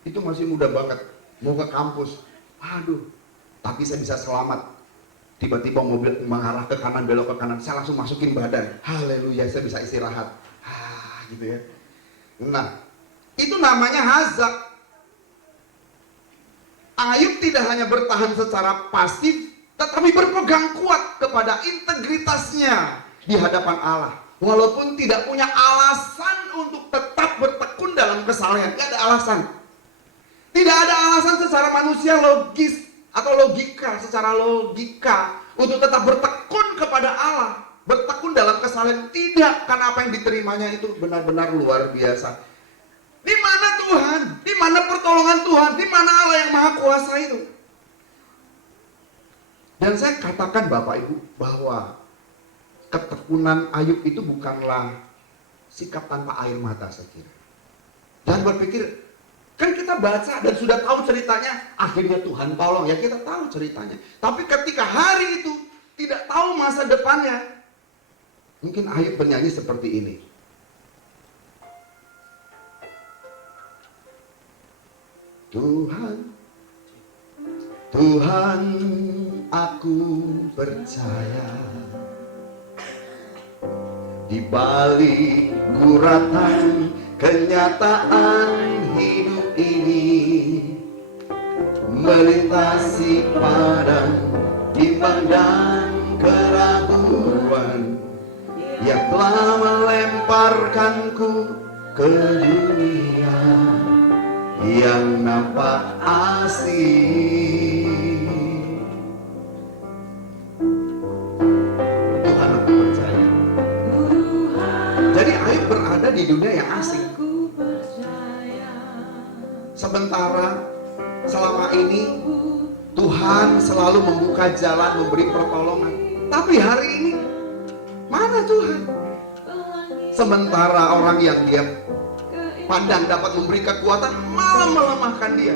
Itu masih muda banget. Mau ke kampus. Aduh. Tapi saya bisa selamat. Tiba-tiba mobil mengarah ke kanan, belok ke kanan. Saya langsung masukin badan. Haleluya, saya bisa istirahat. Gitu ya. Nah, itu namanya hazak. Ayub tidak hanya bertahan secara pasif, tetapi berpegang kuat kepada integritasnya di hadapan Allah. Walaupun tidak punya alasan untuk tetap bertekun dalam kesalahan, tidak ada alasan. Tidak ada alasan secara manusia logis atau secara logika untuk tetap bertekun kepada Allah, bertekun dalam kesalahan. Tidak, karena apa yang diterimanya itu benar-benar luar biasa. Di mana Tuhan? Di mana pertolongan Tuhan? Di mana Allah yang Maha Kuasa itu? Dan saya katakan Bapak Ibu bahwa ketekunan Ayub itu bukanlah sikap tanpa air mata, saya kira. Jangan berpikir, kan kita baca dan sudah tahu ceritanya, akhirnya Tuhan tolong, ya kita tahu ceritanya. Tapi ketika hari itu tidak tahu masa depannya, mungkin Ayub bernyanyi seperti ini. Tuhan, aku percaya di balik guratan kenyataan hidup ini, melintasi padang bimbang dan keraguan yang telah melemparkanku ke dunia yang nampak asing. Tuhan, aku percaya. Jadi Ayub berada di dunia yang asing. Sementara selama ini Tuhan selalu membuka jalan, memberi pertolongan. Tapi hari ini mana Tuhan? Sementara orang yang dia pandang dapat memberi kekuatan malah melemahkan dia.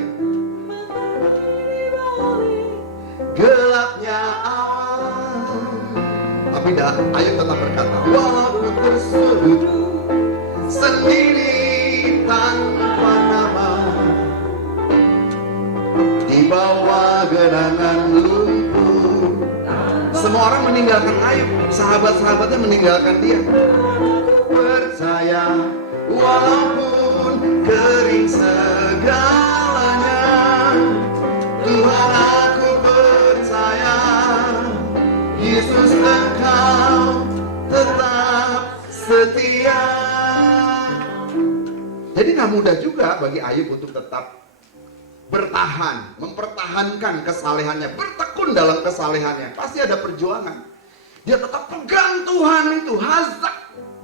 Gelapnya awan, tapi Ayub tetap berkata, walaupun tersudut sendiri tanpa nama, di bawah genangan lumpur. Semua orang meninggalkan Ayub, sahabat-sahabatnya meninggalkan dia. Percaya walaupun kering segalanya, Tuhan aku percaya, Yesus Engkau tetap setia. Jadi gak mudah juga bagi Ayub untuk tetap bertahan, mempertahankan kesalehannya, bertekun dalam kesalehannya. Pasti ada perjuangan. Dia tetap pegang Tuhan itu, hazak,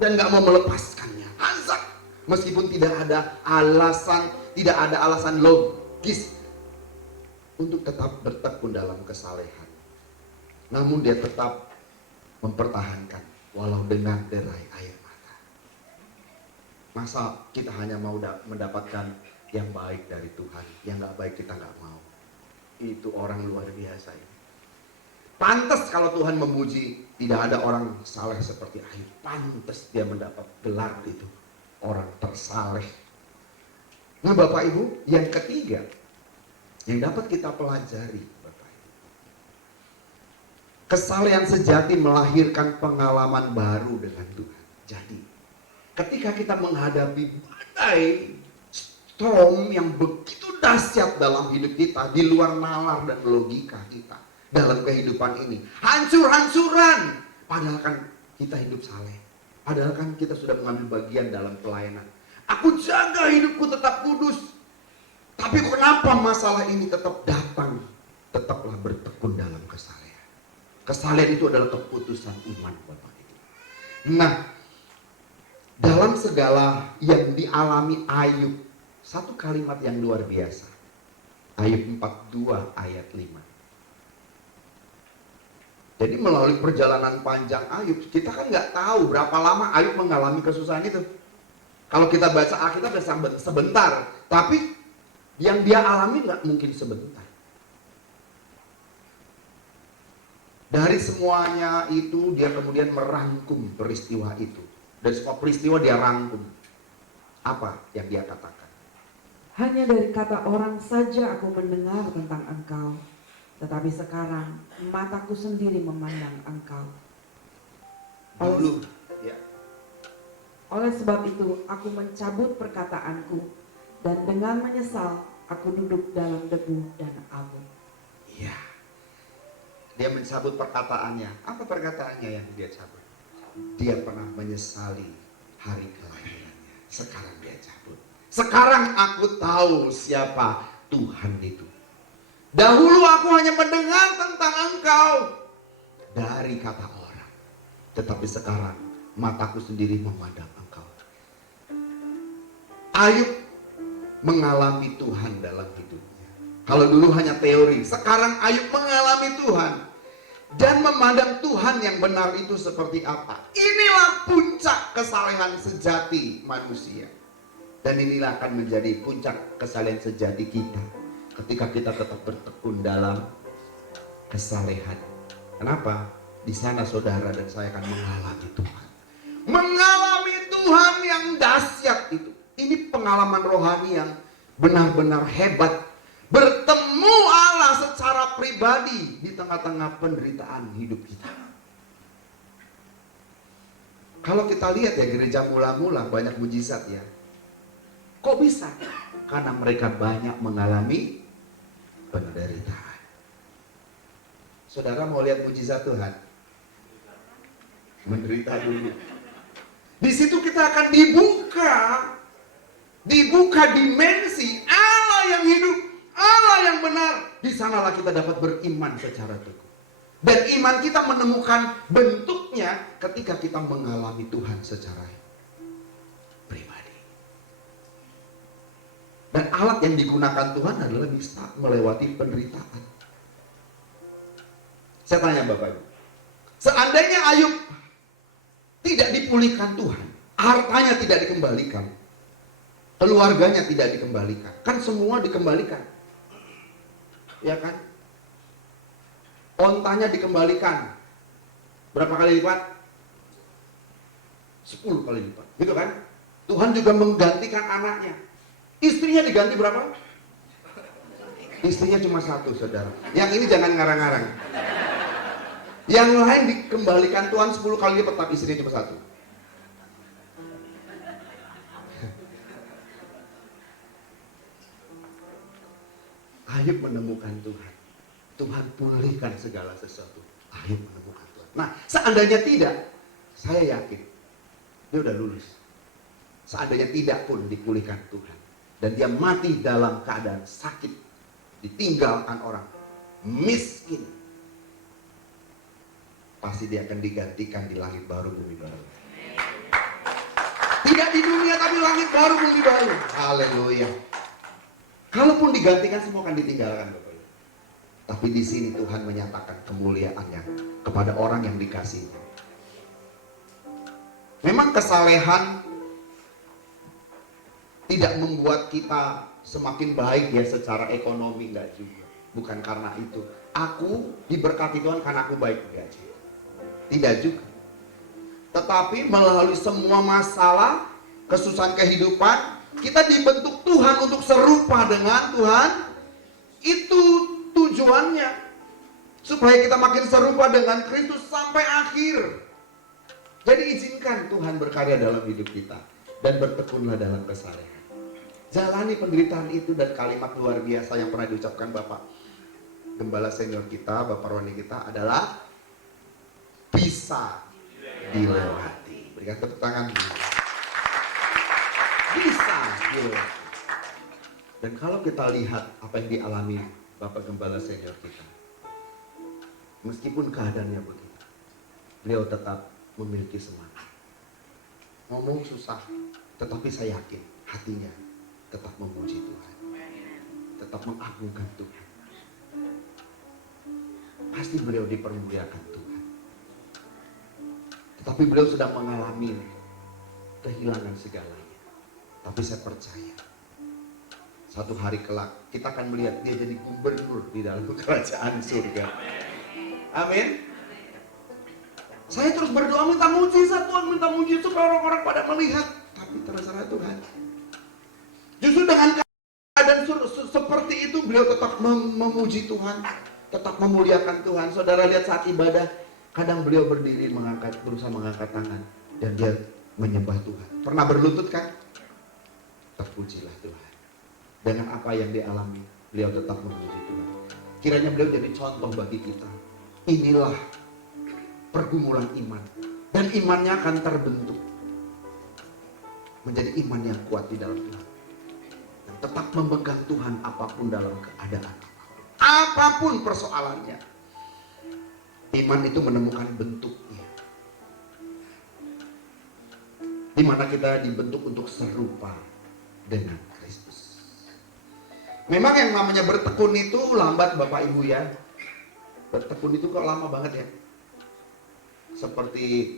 dan gak mau melepaskannya. Hazak, meskipun tidak ada alasan logis untuk tetap bertekun dalam kesalehan. Namun dia tetap mempertahankan walau dengan derai air mata. Masa kita hanya mau mendapatkan yang baik dari Tuhan, yang gak baik kita gak mau. Itu orang luar biasa ya. Pantas kalau Tuhan memuji, tidak ada orang saleh seperti Ayub. Pantas dia mendapat gelar itu, orang tersaleh. Nah Bapak Ibu, yang ketiga yang dapat kita pelajari, Bapak Ibu, kesalehan sejati melahirkan pengalaman baru dengan Tuhan. Jadi ketika kita menghadapi badai storm yang begitu dahsyat dalam hidup kita, di luar nalar dan logika kita dalam kehidupan ini, hancur-hancuran, padahal kan kita hidup saleh, Padahal kan kita sudah mengambil bagian dalam pelayanan. Aku jaga hidupku tetap kudus. Tapi kenapa masalah ini tetap datang? Tetaplah bertekun dalam kesalehan. Kesalehan itu adalah keputusan iman, Bapak Ibu. Nah, dalam segala yang dialami Ayub, satu kalimat yang luar biasa. Ayub 42 ayat 5. Jadi melalui perjalanan panjang Ayub, kita kan nggak tahu berapa lama Ayub mengalami kesusahan itu. Kalau kita baca Alkitab sebentar, tapi yang dia alami nggak mungkin sebentar. Dari semuanya itu dia kemudian merangkum peristiwa itu. Dari semua peristiwa dia rangkum. Apa yang dia katakan? Hanya dari kata orang saja aku mendengar tentang engkau. Tetapi sekarang mataku sendiri memandang engkau. Dulu, ya. Oleh sebab itu aku mencabut perkataanku, dan dengan menyesal aku duduk dalam debu dan abu. Iya. Dia mencabut perkataannya. Apa perkataannya yang dia cabut? Dia pernah menyesali hari kelahirannya. Sekarang dia cabut. Sekarang aku tahu siapa Tuhan itu. Dahulu aku hanya mendengar tentang engkau dari kata orang. Tetapi sekarang mataku sendiri memandang engkau. Ayub mengalami Tuhan dalam hidupnya. Kalau dulu hanya teori, sekarang Ayub mengalami Tuhan. Dan memandang Tuhan yang benar itu seperti apa. Inilah puncak kesalehan sejati manusia. Dan inilah akan menjadi puncak kesalehan sejati kita. Ketika kita tetap bertekun dalam kesalehan. Kenapa? Di sana saudara dan saya akan mengalami Tuhan. Mengalami Tuhan yang dahsyat itu. Ini pengalaman rohani yang benar-benar hebat. Bertemu Allah secara pribadi di tengah-tengah penderitaan hidup kita. Kalau kita lihat ya gereja mula-mula banyak mujizat ya. Kok bisa? Karena mereka banyak mengalami penderitaan. Saudara mau lihat mujizat Tuhan? Menderita dulu. Di situ kita akan dibuka dimensi Allah yang hidup, Allah yang benar. Di sanalah kita dapat beriman secara teguh. Dan iman kita menemukan bentuknya ketika kita mengalami Tuhan secara pribadi. Dan alat yang digunakan Tuhan adalah bisa melewati penderitaan. Saya tanya Bapak Ibu, seandainya Ayub tidak dipulihkan Tuhan, hartanya tidak dikembalikan, keluarganya tidak dikembalikan, kan semua dikembalikan, ya kan? Ontanya dikembalikan, berapa kali lipat? 10 kali lipat, gitu kan? Tuhan juga menggantikan anaknya. Istrinya diganti berapa? Istrinya cuma 1, saudara. Yang ini jangan ngarang-ngarang. Yang lain dikembalikan Tuhan 10 kali lipat, tapi istrinya cuma 1. Ayub menemukan Tuhan. Tuhan pulihkan segala sesuatu. Ayub menemukan Tuhan. Nah, seandainya tidak, saya yakin dia udah lulus. Seandainya tidak pun dipulihkan Tuhan. Dan dia mati dalam keadaan sakit, ditinggalkan orang, miskin, pasti dia akan digantikan di langit baru, bumi baru. Tidak di dunia, tapi langit baru, bumi baru. Haleluya. Kalaupun digantikan, semua akan ditinggalkan, Bapak Ibu. Tapi di sini Tuhan menyatakan kemuliaannya kepada orang yang dikasihi. Memang kesalehan tidak membuat kita semakin baik ya secara ekonomi, enggak juga. Bukan karena itu. Aku diberkati Tuhan karena aku baik, enggak juga. Tidak juga. Tetapi melalui semua masalah, kesusahan kehidupan, kita dibentuk Tuhan untuk serupa dengan Tuhan. Itu tujuannya. Supaya kita makin serupa dengan Kristus sampai akhir. Jadi izinkan Tuhan berkarya dalam hidup kita. Dan bertekunlah dalam kesalehan. Jalani penderitaan itu, dan kalimat luar biasa yang pernah diucapkan Bapak Gembala senior kita, Bapak Roni kita adalah bisa dilewati. Berikan tepuk tangan. Bisa. Ya. Dan kalau kita lihat apa yang dialami Bapak Gembala Senior kita, meskipun keadaannya begitu, beliau tetap memiliki semangat. Ngomong susah, tetapi saya yakin hatinya tetap memuji Tuhan, tetap mengagungkan Tuhan. Pasti beliau dipermuliakan Tuhan. Tetapi beliau sedang mengalami kehilangan segalanya. Tapi saya percaya satu hari kelak kita akan melihat dia jadi gubernur di dalam kerajaan surga. Amin. Saya terus berdoa minta mujizat Tuhan, minta mujizat supaya orang-orang pada melihat. Tapi terserah Tuhan. Justru dengan keadaan seperti itu beliau tetap memuji Tuhan, tetap memuliakan Tuhan. Saudara lihat saat ibadah, kadang beliau berdiri berusaha mengangkat tangan dan dia menyembah Tuhan. Pernah berlutut kan? Terpujilah Tuhan. Dengan apa yang dialami, beliau tetap memuji Tuhan. Kiranya beliau jadi contoh bagi kita. Inilah pergumulan iman, dan imannya akan terbentuk menjadi iman yang kuat di dalam Tuhan, dan tetap memegang Tuhan apapun dalam keadaan apapun persoalannya. Iman itu menemukan bentuknya, di mana kita dibentuk untuk serupa dengan Kristus. Memang yang namanya bertekun itu lambat Bapak Ibu ya. Bertekun itu kok lama banget ya. Seperti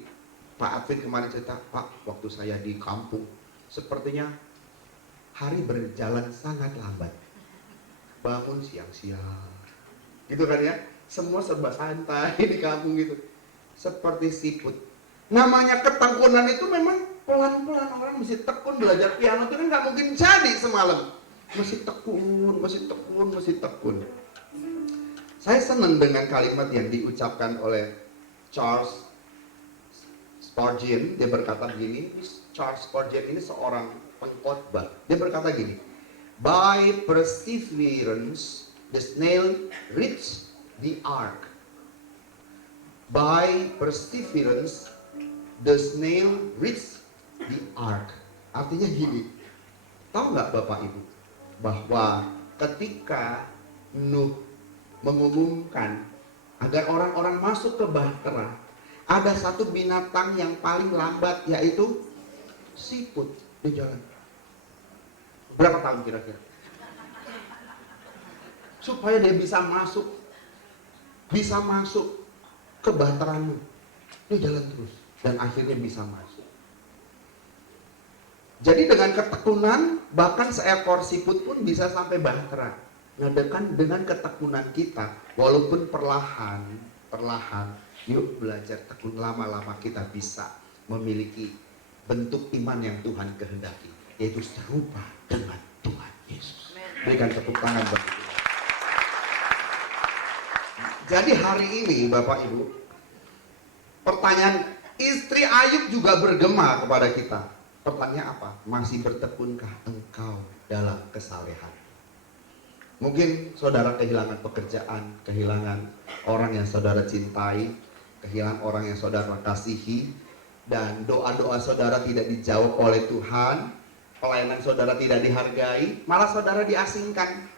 Pak Afid kemarin cerita, Pak, waktu saya di kampung, sepertinya hari berjalan sangat lambat. Bangun siang-siang, gitu kan ya. Semua serba santai di kampung gitu. Seperti siput. Namanya ketekunan itu memang pelan-pelan. Orang mesti tekun belajar piano itu kan nggak mungkin jadi semalam. Mesti tekun, mesti tekun, mesti tekun. Saya senang dengan kalimat yang diucapkan oleh Charles Spurgeon. Dia berkata begini, Charles Spurgeon ini seorang pengkhotbah. Dia berkata gini, by perseverance the snail reached the ark. By perseverance the snail reached the ark. Artinya gini, tahu nggak Bapak Ibu, bahwa ketika Nuh mengumumkan agar orang-orang masuk ke bahtera, ada satu binatang yang paling lambat, yaitu siput di jalan. Berapa tahun kira-kira? Supaya dia bisa masuk ke bahtera Nuh. Dia jalan terus dan akhirnya bisa masuk. Jadi dengan ketekunan, bahkan seekor siput pun bisa sampai bahtera. Nah, dengan ketekunan kita, walaupun perlahan, yuk belajar tekun, lama-lama kita bisa memiliki bentuk iman yang Tuhan kehendaki, yaitu serupa dengan Tuhan Yesus. Berikan tepuk tangan bagi Tuhan. Jadi hari ini Bapak Ibu, pertanyaan istri Ayub juga bergema kepada kita. Pertanyaan apa? Masih bertekunkah engkau dalam kesalehan? Mungkin saudara kehilangan pekerjaan, kehilangan orang yang saudara cintai, kehilangan orang yang saudara kasihi, dan doa-doa saudara tidak dijawab oleh Tuhan, pelayanan saudara tidak dihargai, malah saudara diasingkan.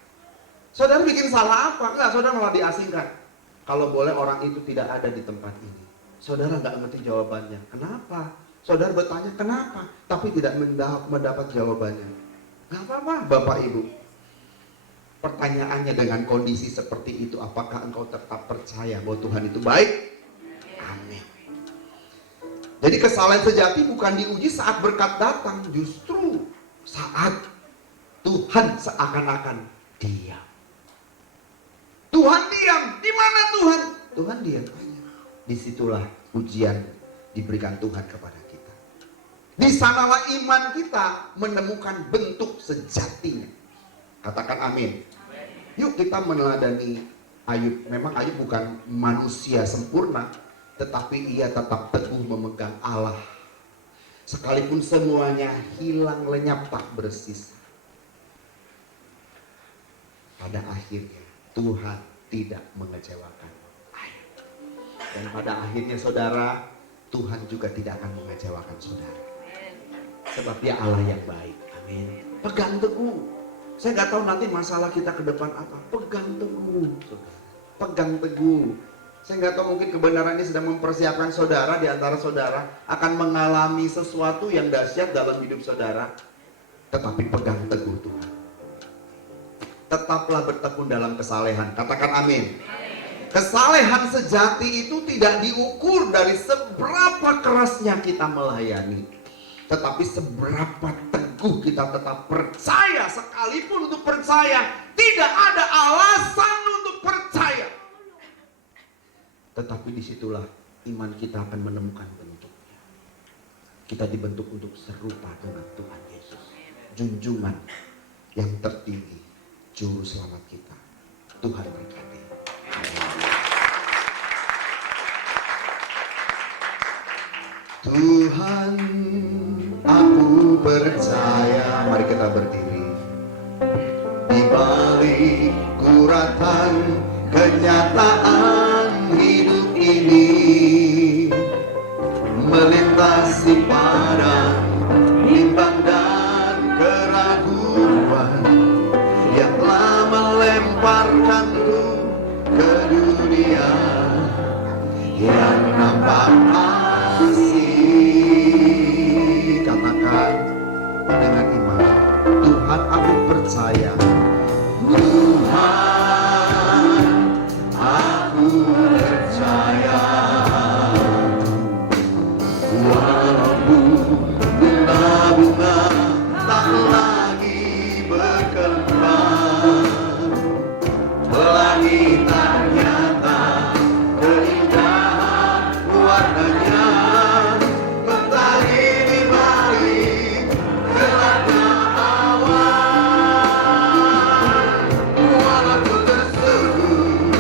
Saudara bikin salah apa? Enggak, saudara malah diasingkan. Kalau boleh orang itu tidak ada di tempat ini. Saudara nggak ngerti jawabannya. Kenapa? Saudara bertanya kenapa, tapi tidak mendapat jawabannya. Nggak apa-apa Bapak Ibu. Pertanyaannya dengan kondisi seperti itu, apakah engkau tetap percaya bahwa Tuhan itu baik? Amin. Jadi kesalahan sejati bukan diuji saat berkat datang, justru saat Tuhan seakan-akan diam. Tuhan diam. Di mana Tuhan? Tuhan diam. Disitulah ujian diberikan Tuhan kepada kita. Di sanalah iman kita menemukan bentuk sejatinya. Katakan amin. Yuk kita meneladani Ayub. Memang Ayub bukan manusia sempurna, tetapi ia tetap teguh memegang Allah. Sekalipun semuanya hilang lenyap tak bersisa. Pada akhirnya Tuhan tidak mengecewakan Ayub. Dan pada akhirnya saudara, Tuhan juga tidak akan mengecewakan saudara. Sebab dia Allah yang baik. Amin. Pegang teguh. Saya nggak tahu nanti masalah kita ke depan apa. Pegang teguh, saudara. Pegang teguh. Saya nggak tahu, mungkin kebenaran ini sedang mempersiapkan saudara, di antara saudara akan mengalami sesuatu yang dahsyat dalam hidup saudara. Tetapi pegang teguh Tuhan. Tetaplah bertekun dalam kesalehan. Katakan amin. Kesalehan sejati itu tidak diukur dari seberapa kerasnya kita melayani, tetapi seberapa teguh kita tetap percaya. Sekalipun untuk percaya tidak ada alasan untuk percaya, tetapi disitulah iman kita akan menemukan bentuknya. Kita dibentuk untuk serupa dengan Tuhan Yesus, junjungan yang tertinggi, juru selamat kita. Tuhan berkati. Tuhan, aku percaya. Mari kita berdiri. Di balik guratan kenyataan hidup ini, melintasi padang bimbang dan keraguan yang telah melemparkanku ke dunia yang nampak asing. Katakan dengan iman, Tuhan, aku percaya. Tuhan, aku percaya. Walaupun bunga-bunga tak lagi berkembang, pelangi ternyata keindahan warnanya, mentari di balik gelapnya awan. Walaupun tersungguh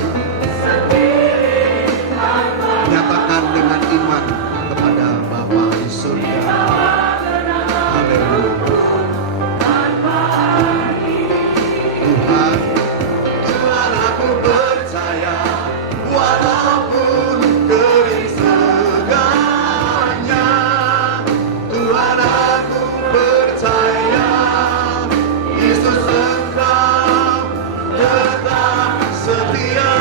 nyatakan dengan iman kepada Bapa di surga. Haleluya. Tuhan, Tuhan, aku percaya. Walaupun kering segalanya, Tuhan, aku percaya. Yesus, Engkau tetap setia.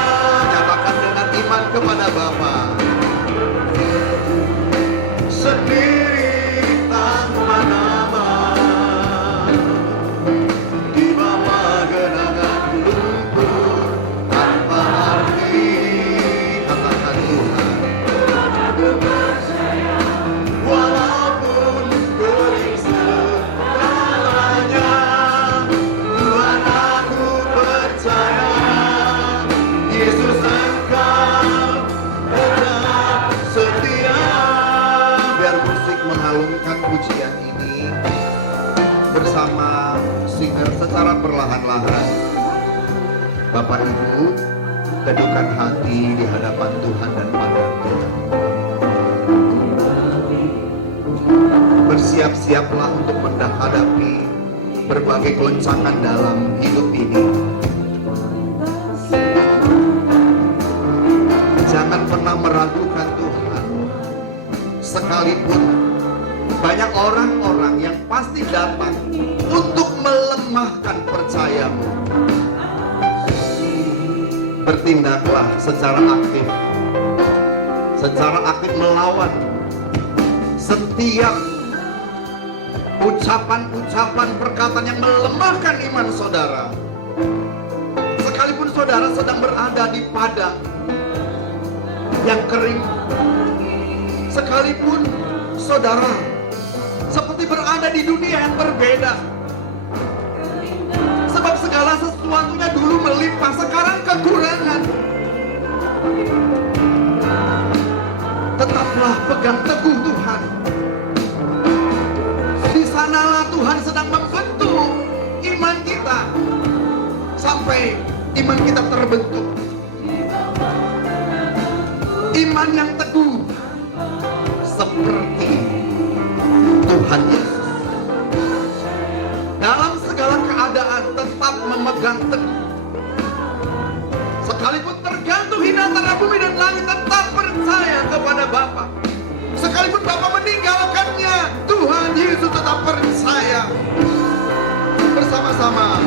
Nyatakan dengan iman kepada Bapa. Sendiri tanpa nama, di bawah genangan lumpur tanpa arti. Katakan Tuhan, aku percaya. Walaupun kering segalanya, Tuhan, aku percaya. Yesus, Engkau tetap setia. Biar musik menghalungkan pujian ini bersama singer secara perlahan-lahan. Bapak Ibu, teduhkan hati di hadapan Tuhan dan pandang Tuhan. Bersiap-siaplah untuk menghadapi berbagai goncangan dalam hidup ini. Jangan pernah meragukan Tuhan. Sekalipun banyak orang-orang yang pasti datang untuk melemahkan percayamu, bertindaklah secara aktif melawan setiap ucapan-ucapan perkataan yang melemahkan iman saudara. Sekalipun saudara sedang berada di padang yang kering, sekalipun saudara seperti berada di dunia yang berbeda, sebab segala sesuatunya dulu melimpah, sekarang kekurangan. Tetaplah pegang teguh Tuhan. Di sanalah Tuhan sedang membentuk iman kita sampai iman kita terbentuk. Iman yang teguh seperti Tuhan Yesus. Dalam segala keadaan tetap memegang teguh. Sekalipun tergantung di antara bumi dan langit, tetap percaya kepada Bapa. Sekalipun Bapa meninggalkannya, Tuhan Yesus tetap percaya. Bersama-sama,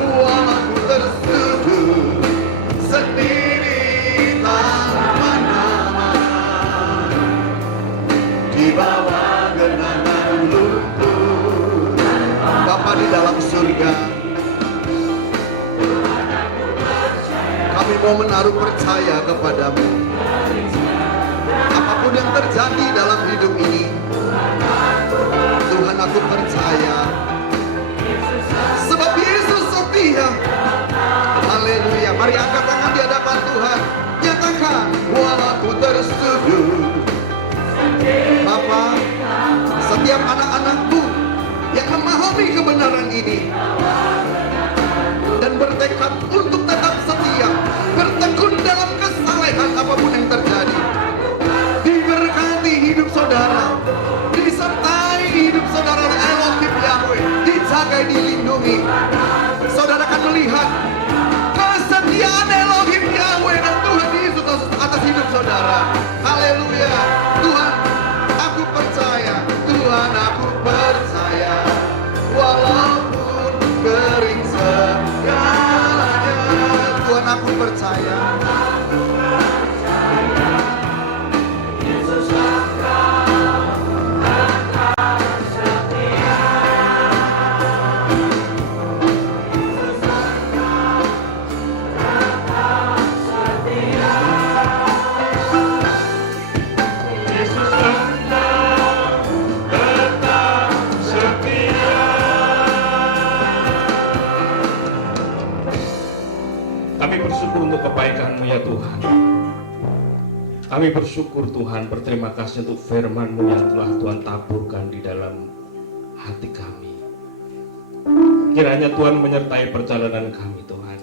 walau ku tersudut sendiri tanpa nama, di bawah genangan lumpur, Bapa di dalam surga, kami mau menaruh percaya kepadamu. Apapun yang terjadi dalam hidup ini, Tuhan, aku percaya sebab Yesus setia. Haleluya. Mari angkat tangan di hadapan Tuhan, nyatakan walau ku tersudut. Bapa, setiap anak-anakmu yang memahami kebenaran ini dan bertekad untuk tetap setia, bertekun dalam kesalehan apapun yang terjadi, diberkati hidup saudara, disertai hidup saudara oleh Elohim Yahweh, dijaga, dilindungi. Saudara akan melihat kesetiaan Elohim Yahweh dan Tuhan Yesus atas hidup saudara. Haleluya. Tuhan, aku percaya. Tuhan, aku percaya. Walaupun kering segalanya, Tuhan, aku percaya. Kami bersyukur untuk kebaikan-Mu ya Tuhan. Kami bersyukur Tuhan, berterima kasih untuk firman-Mu yang telah Tuhan taburkan di dalam hati kami. Kiranya Tuhan menyertai perjalanan kami Tuhan,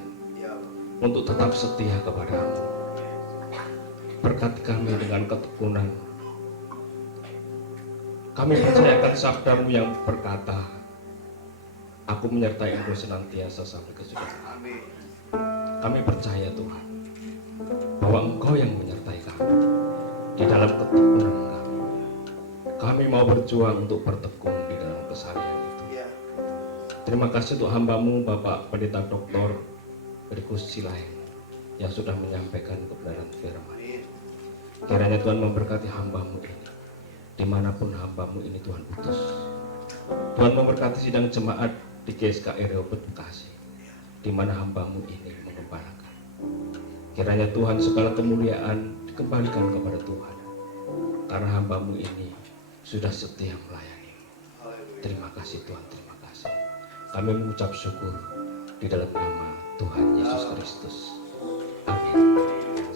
untuk tetap setia kepada-Mu. Berkati kami dengan ketekunan. Kami percayakan sabda-Mu yang berkata, aku menyertai Engkau senantiasa sampai kesudahan. Kami percaya Tuhan, bahwa Engkau yang menyertai kami di dalam ketekunan kami. Kami mau berjuang untuk bertekun di dalam kesalian itu. Terima kasih untuk hamba-Mu Bapak Pendeta Dr. Berkus Silaeng yang sudah menyampaikan kebenaran firman. Kiranya Tuhan memberkati hamba-Mu ini, dimanapun hamba-Mu ini Tuhan putus. Tuhan memberkati sidang jemaat di GSKI Rehoboth Bekasi, di mana hamba-Mu ini mengembalakan. Kiranya Tuhan segala kemuliaan dikembalikan kepada Tuhan, karena hamba-Mu ini sudah setia melayani. Terima kasih Tuhan, terima kasih. Kami mengucap syukur di dalam nama Tuhan Yesus Kristus.